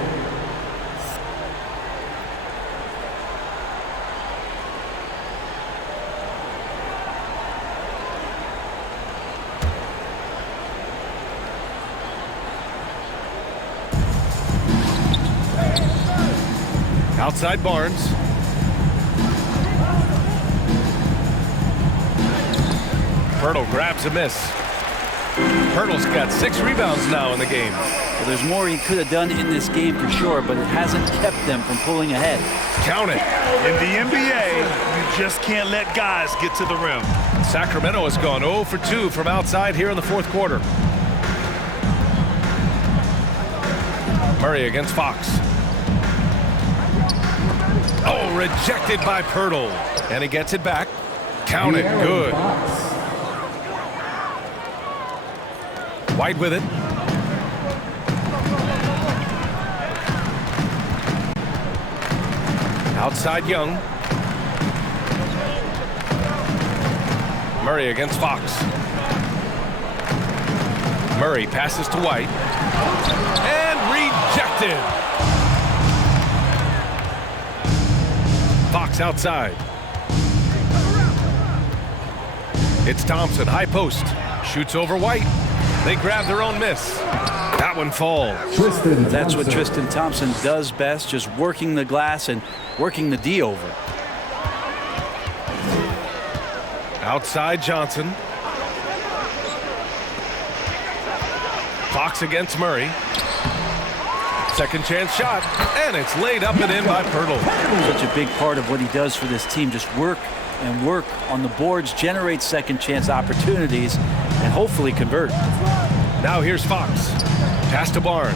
Outside Barnes. Poeltl grabs a miss. Poeltl's got 6 rebounds now in the game. Well, there's more he could have done in this game for sure, but it hasn't kept them from pulling ahead. Count it. In the NBA, you just can't let guys get to the rim. Sacramento has gone 0 for 2 from outside here in the fourth quarter. Murray against Fox. Oh, rejected by Poeltl. And he gets it back. Count it. Good. White with it. Outside Young. Murray against Fox. Murray passes to White. And rejected. Fox outside. It's Thompson, high post. Shoots over White. They grab their own miss. That one falls. That's what Tristan Thompson does best, just working the glass and working the D over. Outside Johnson. Fox against Murray. Second chance shot, and it's laid up and in by Pirtle. Such a big part of what he does for this team, just work and work on the boards, generate second chance opportunities, and hopefully convert. Now here's Fox. Pass to Barnes.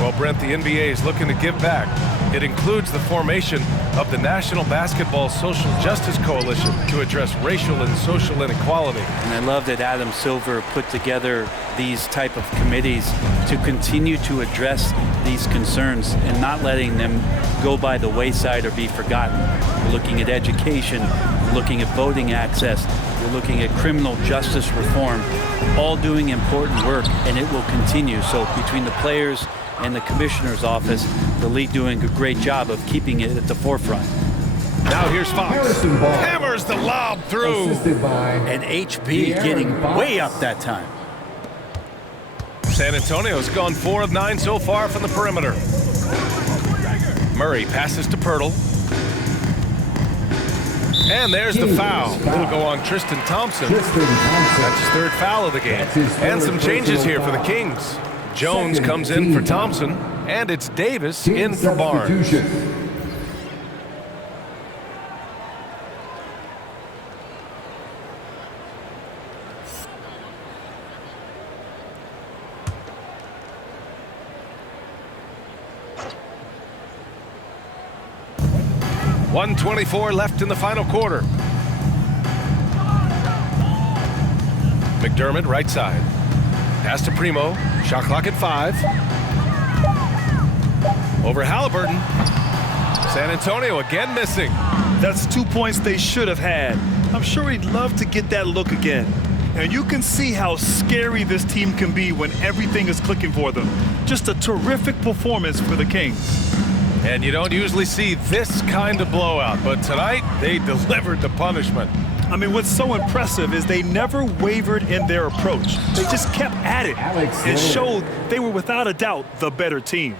Well, Brent, the NBA is looking to give back. It includes the formation of the National Basketball Social Justice Coalition to address racial and social inequality. And I love that Adam Silver put together these type of committees to continue to address these concerns and not letting them go by the wayside or be forgotten. We're looking at education, we're looking at voting access, we're looking at criminal justice reform, all doing important work, and it will continue. So between the players and the commissioner's office, the league doing a great job of keeping it at the forefront. Now here's Fox. Hammers the lob through. And HB getting way up that time. San Antonio's gone 4 of 9 so far from the perimeter. Murray passes to Pirtle. And there's the foul. It'll go on Tristan Thompson. That's his third foul of the game. And some changes here for the Kings. Jones comes in for Thompson, and it's Davis in for Barnes. .124 left in the final quarter. McDermott, right side. Pass to Primo. Shot clock at 5. Over Halliburton. San Antonio again missing. That's 2 points they should have had. I'm sure he'd love to get that look again. And you can see how scary this team can be when everything is clicking for them. Just a terrific performance for the Kings. And you don't usually see this kind of blowout, but tonight they delivered the punishment. I mean, what's so impressive is they never wavered in their approach. They just kept at it and showed they were without a doubt the better team.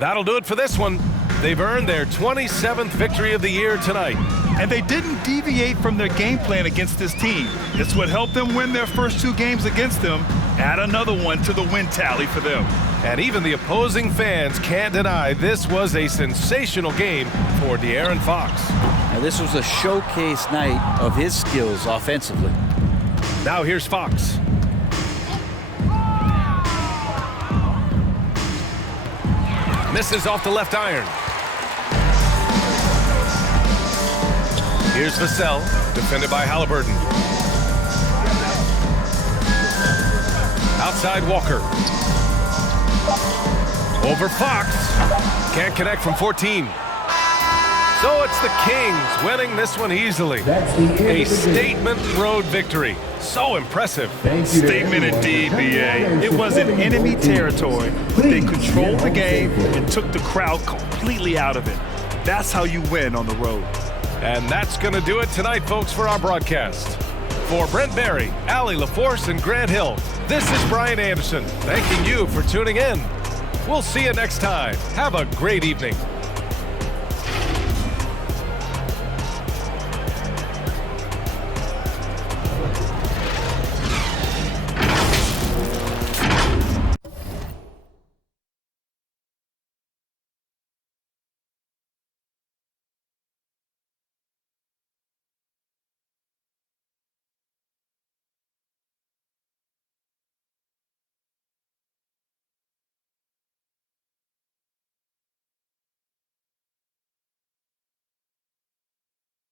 That'll do it for this one. They've earned their 27th victory of the year tonight. And they didn't deviate from their game plan against this team. It's what helped them win their first 2 games against them. Add another one to the win tally for them. And even the opposing fans can't deny this was a sensational game for De'Aaron Fox. Now this was a showcase night of his skills offensively. Now here's Fox. Misses off the left iron. Here's Vassell, defended by Halliburton. Outside Walker. Over Fox. Can't connect from 14. So it's the Kings winning this one easily. A statement road victory. So impressive. Statement indeed, BA. It wasn't enemy territory, but they controlled the game and took the crowd completely out of it. That's how you win on the road. And that's going to do it tonight, folks, for our broadcast. For Brent Barry, Allie LaForce, and Grant Hill, this is Brian Anderson, thanking you for tuning in. We'll see you next time. Have a great evening.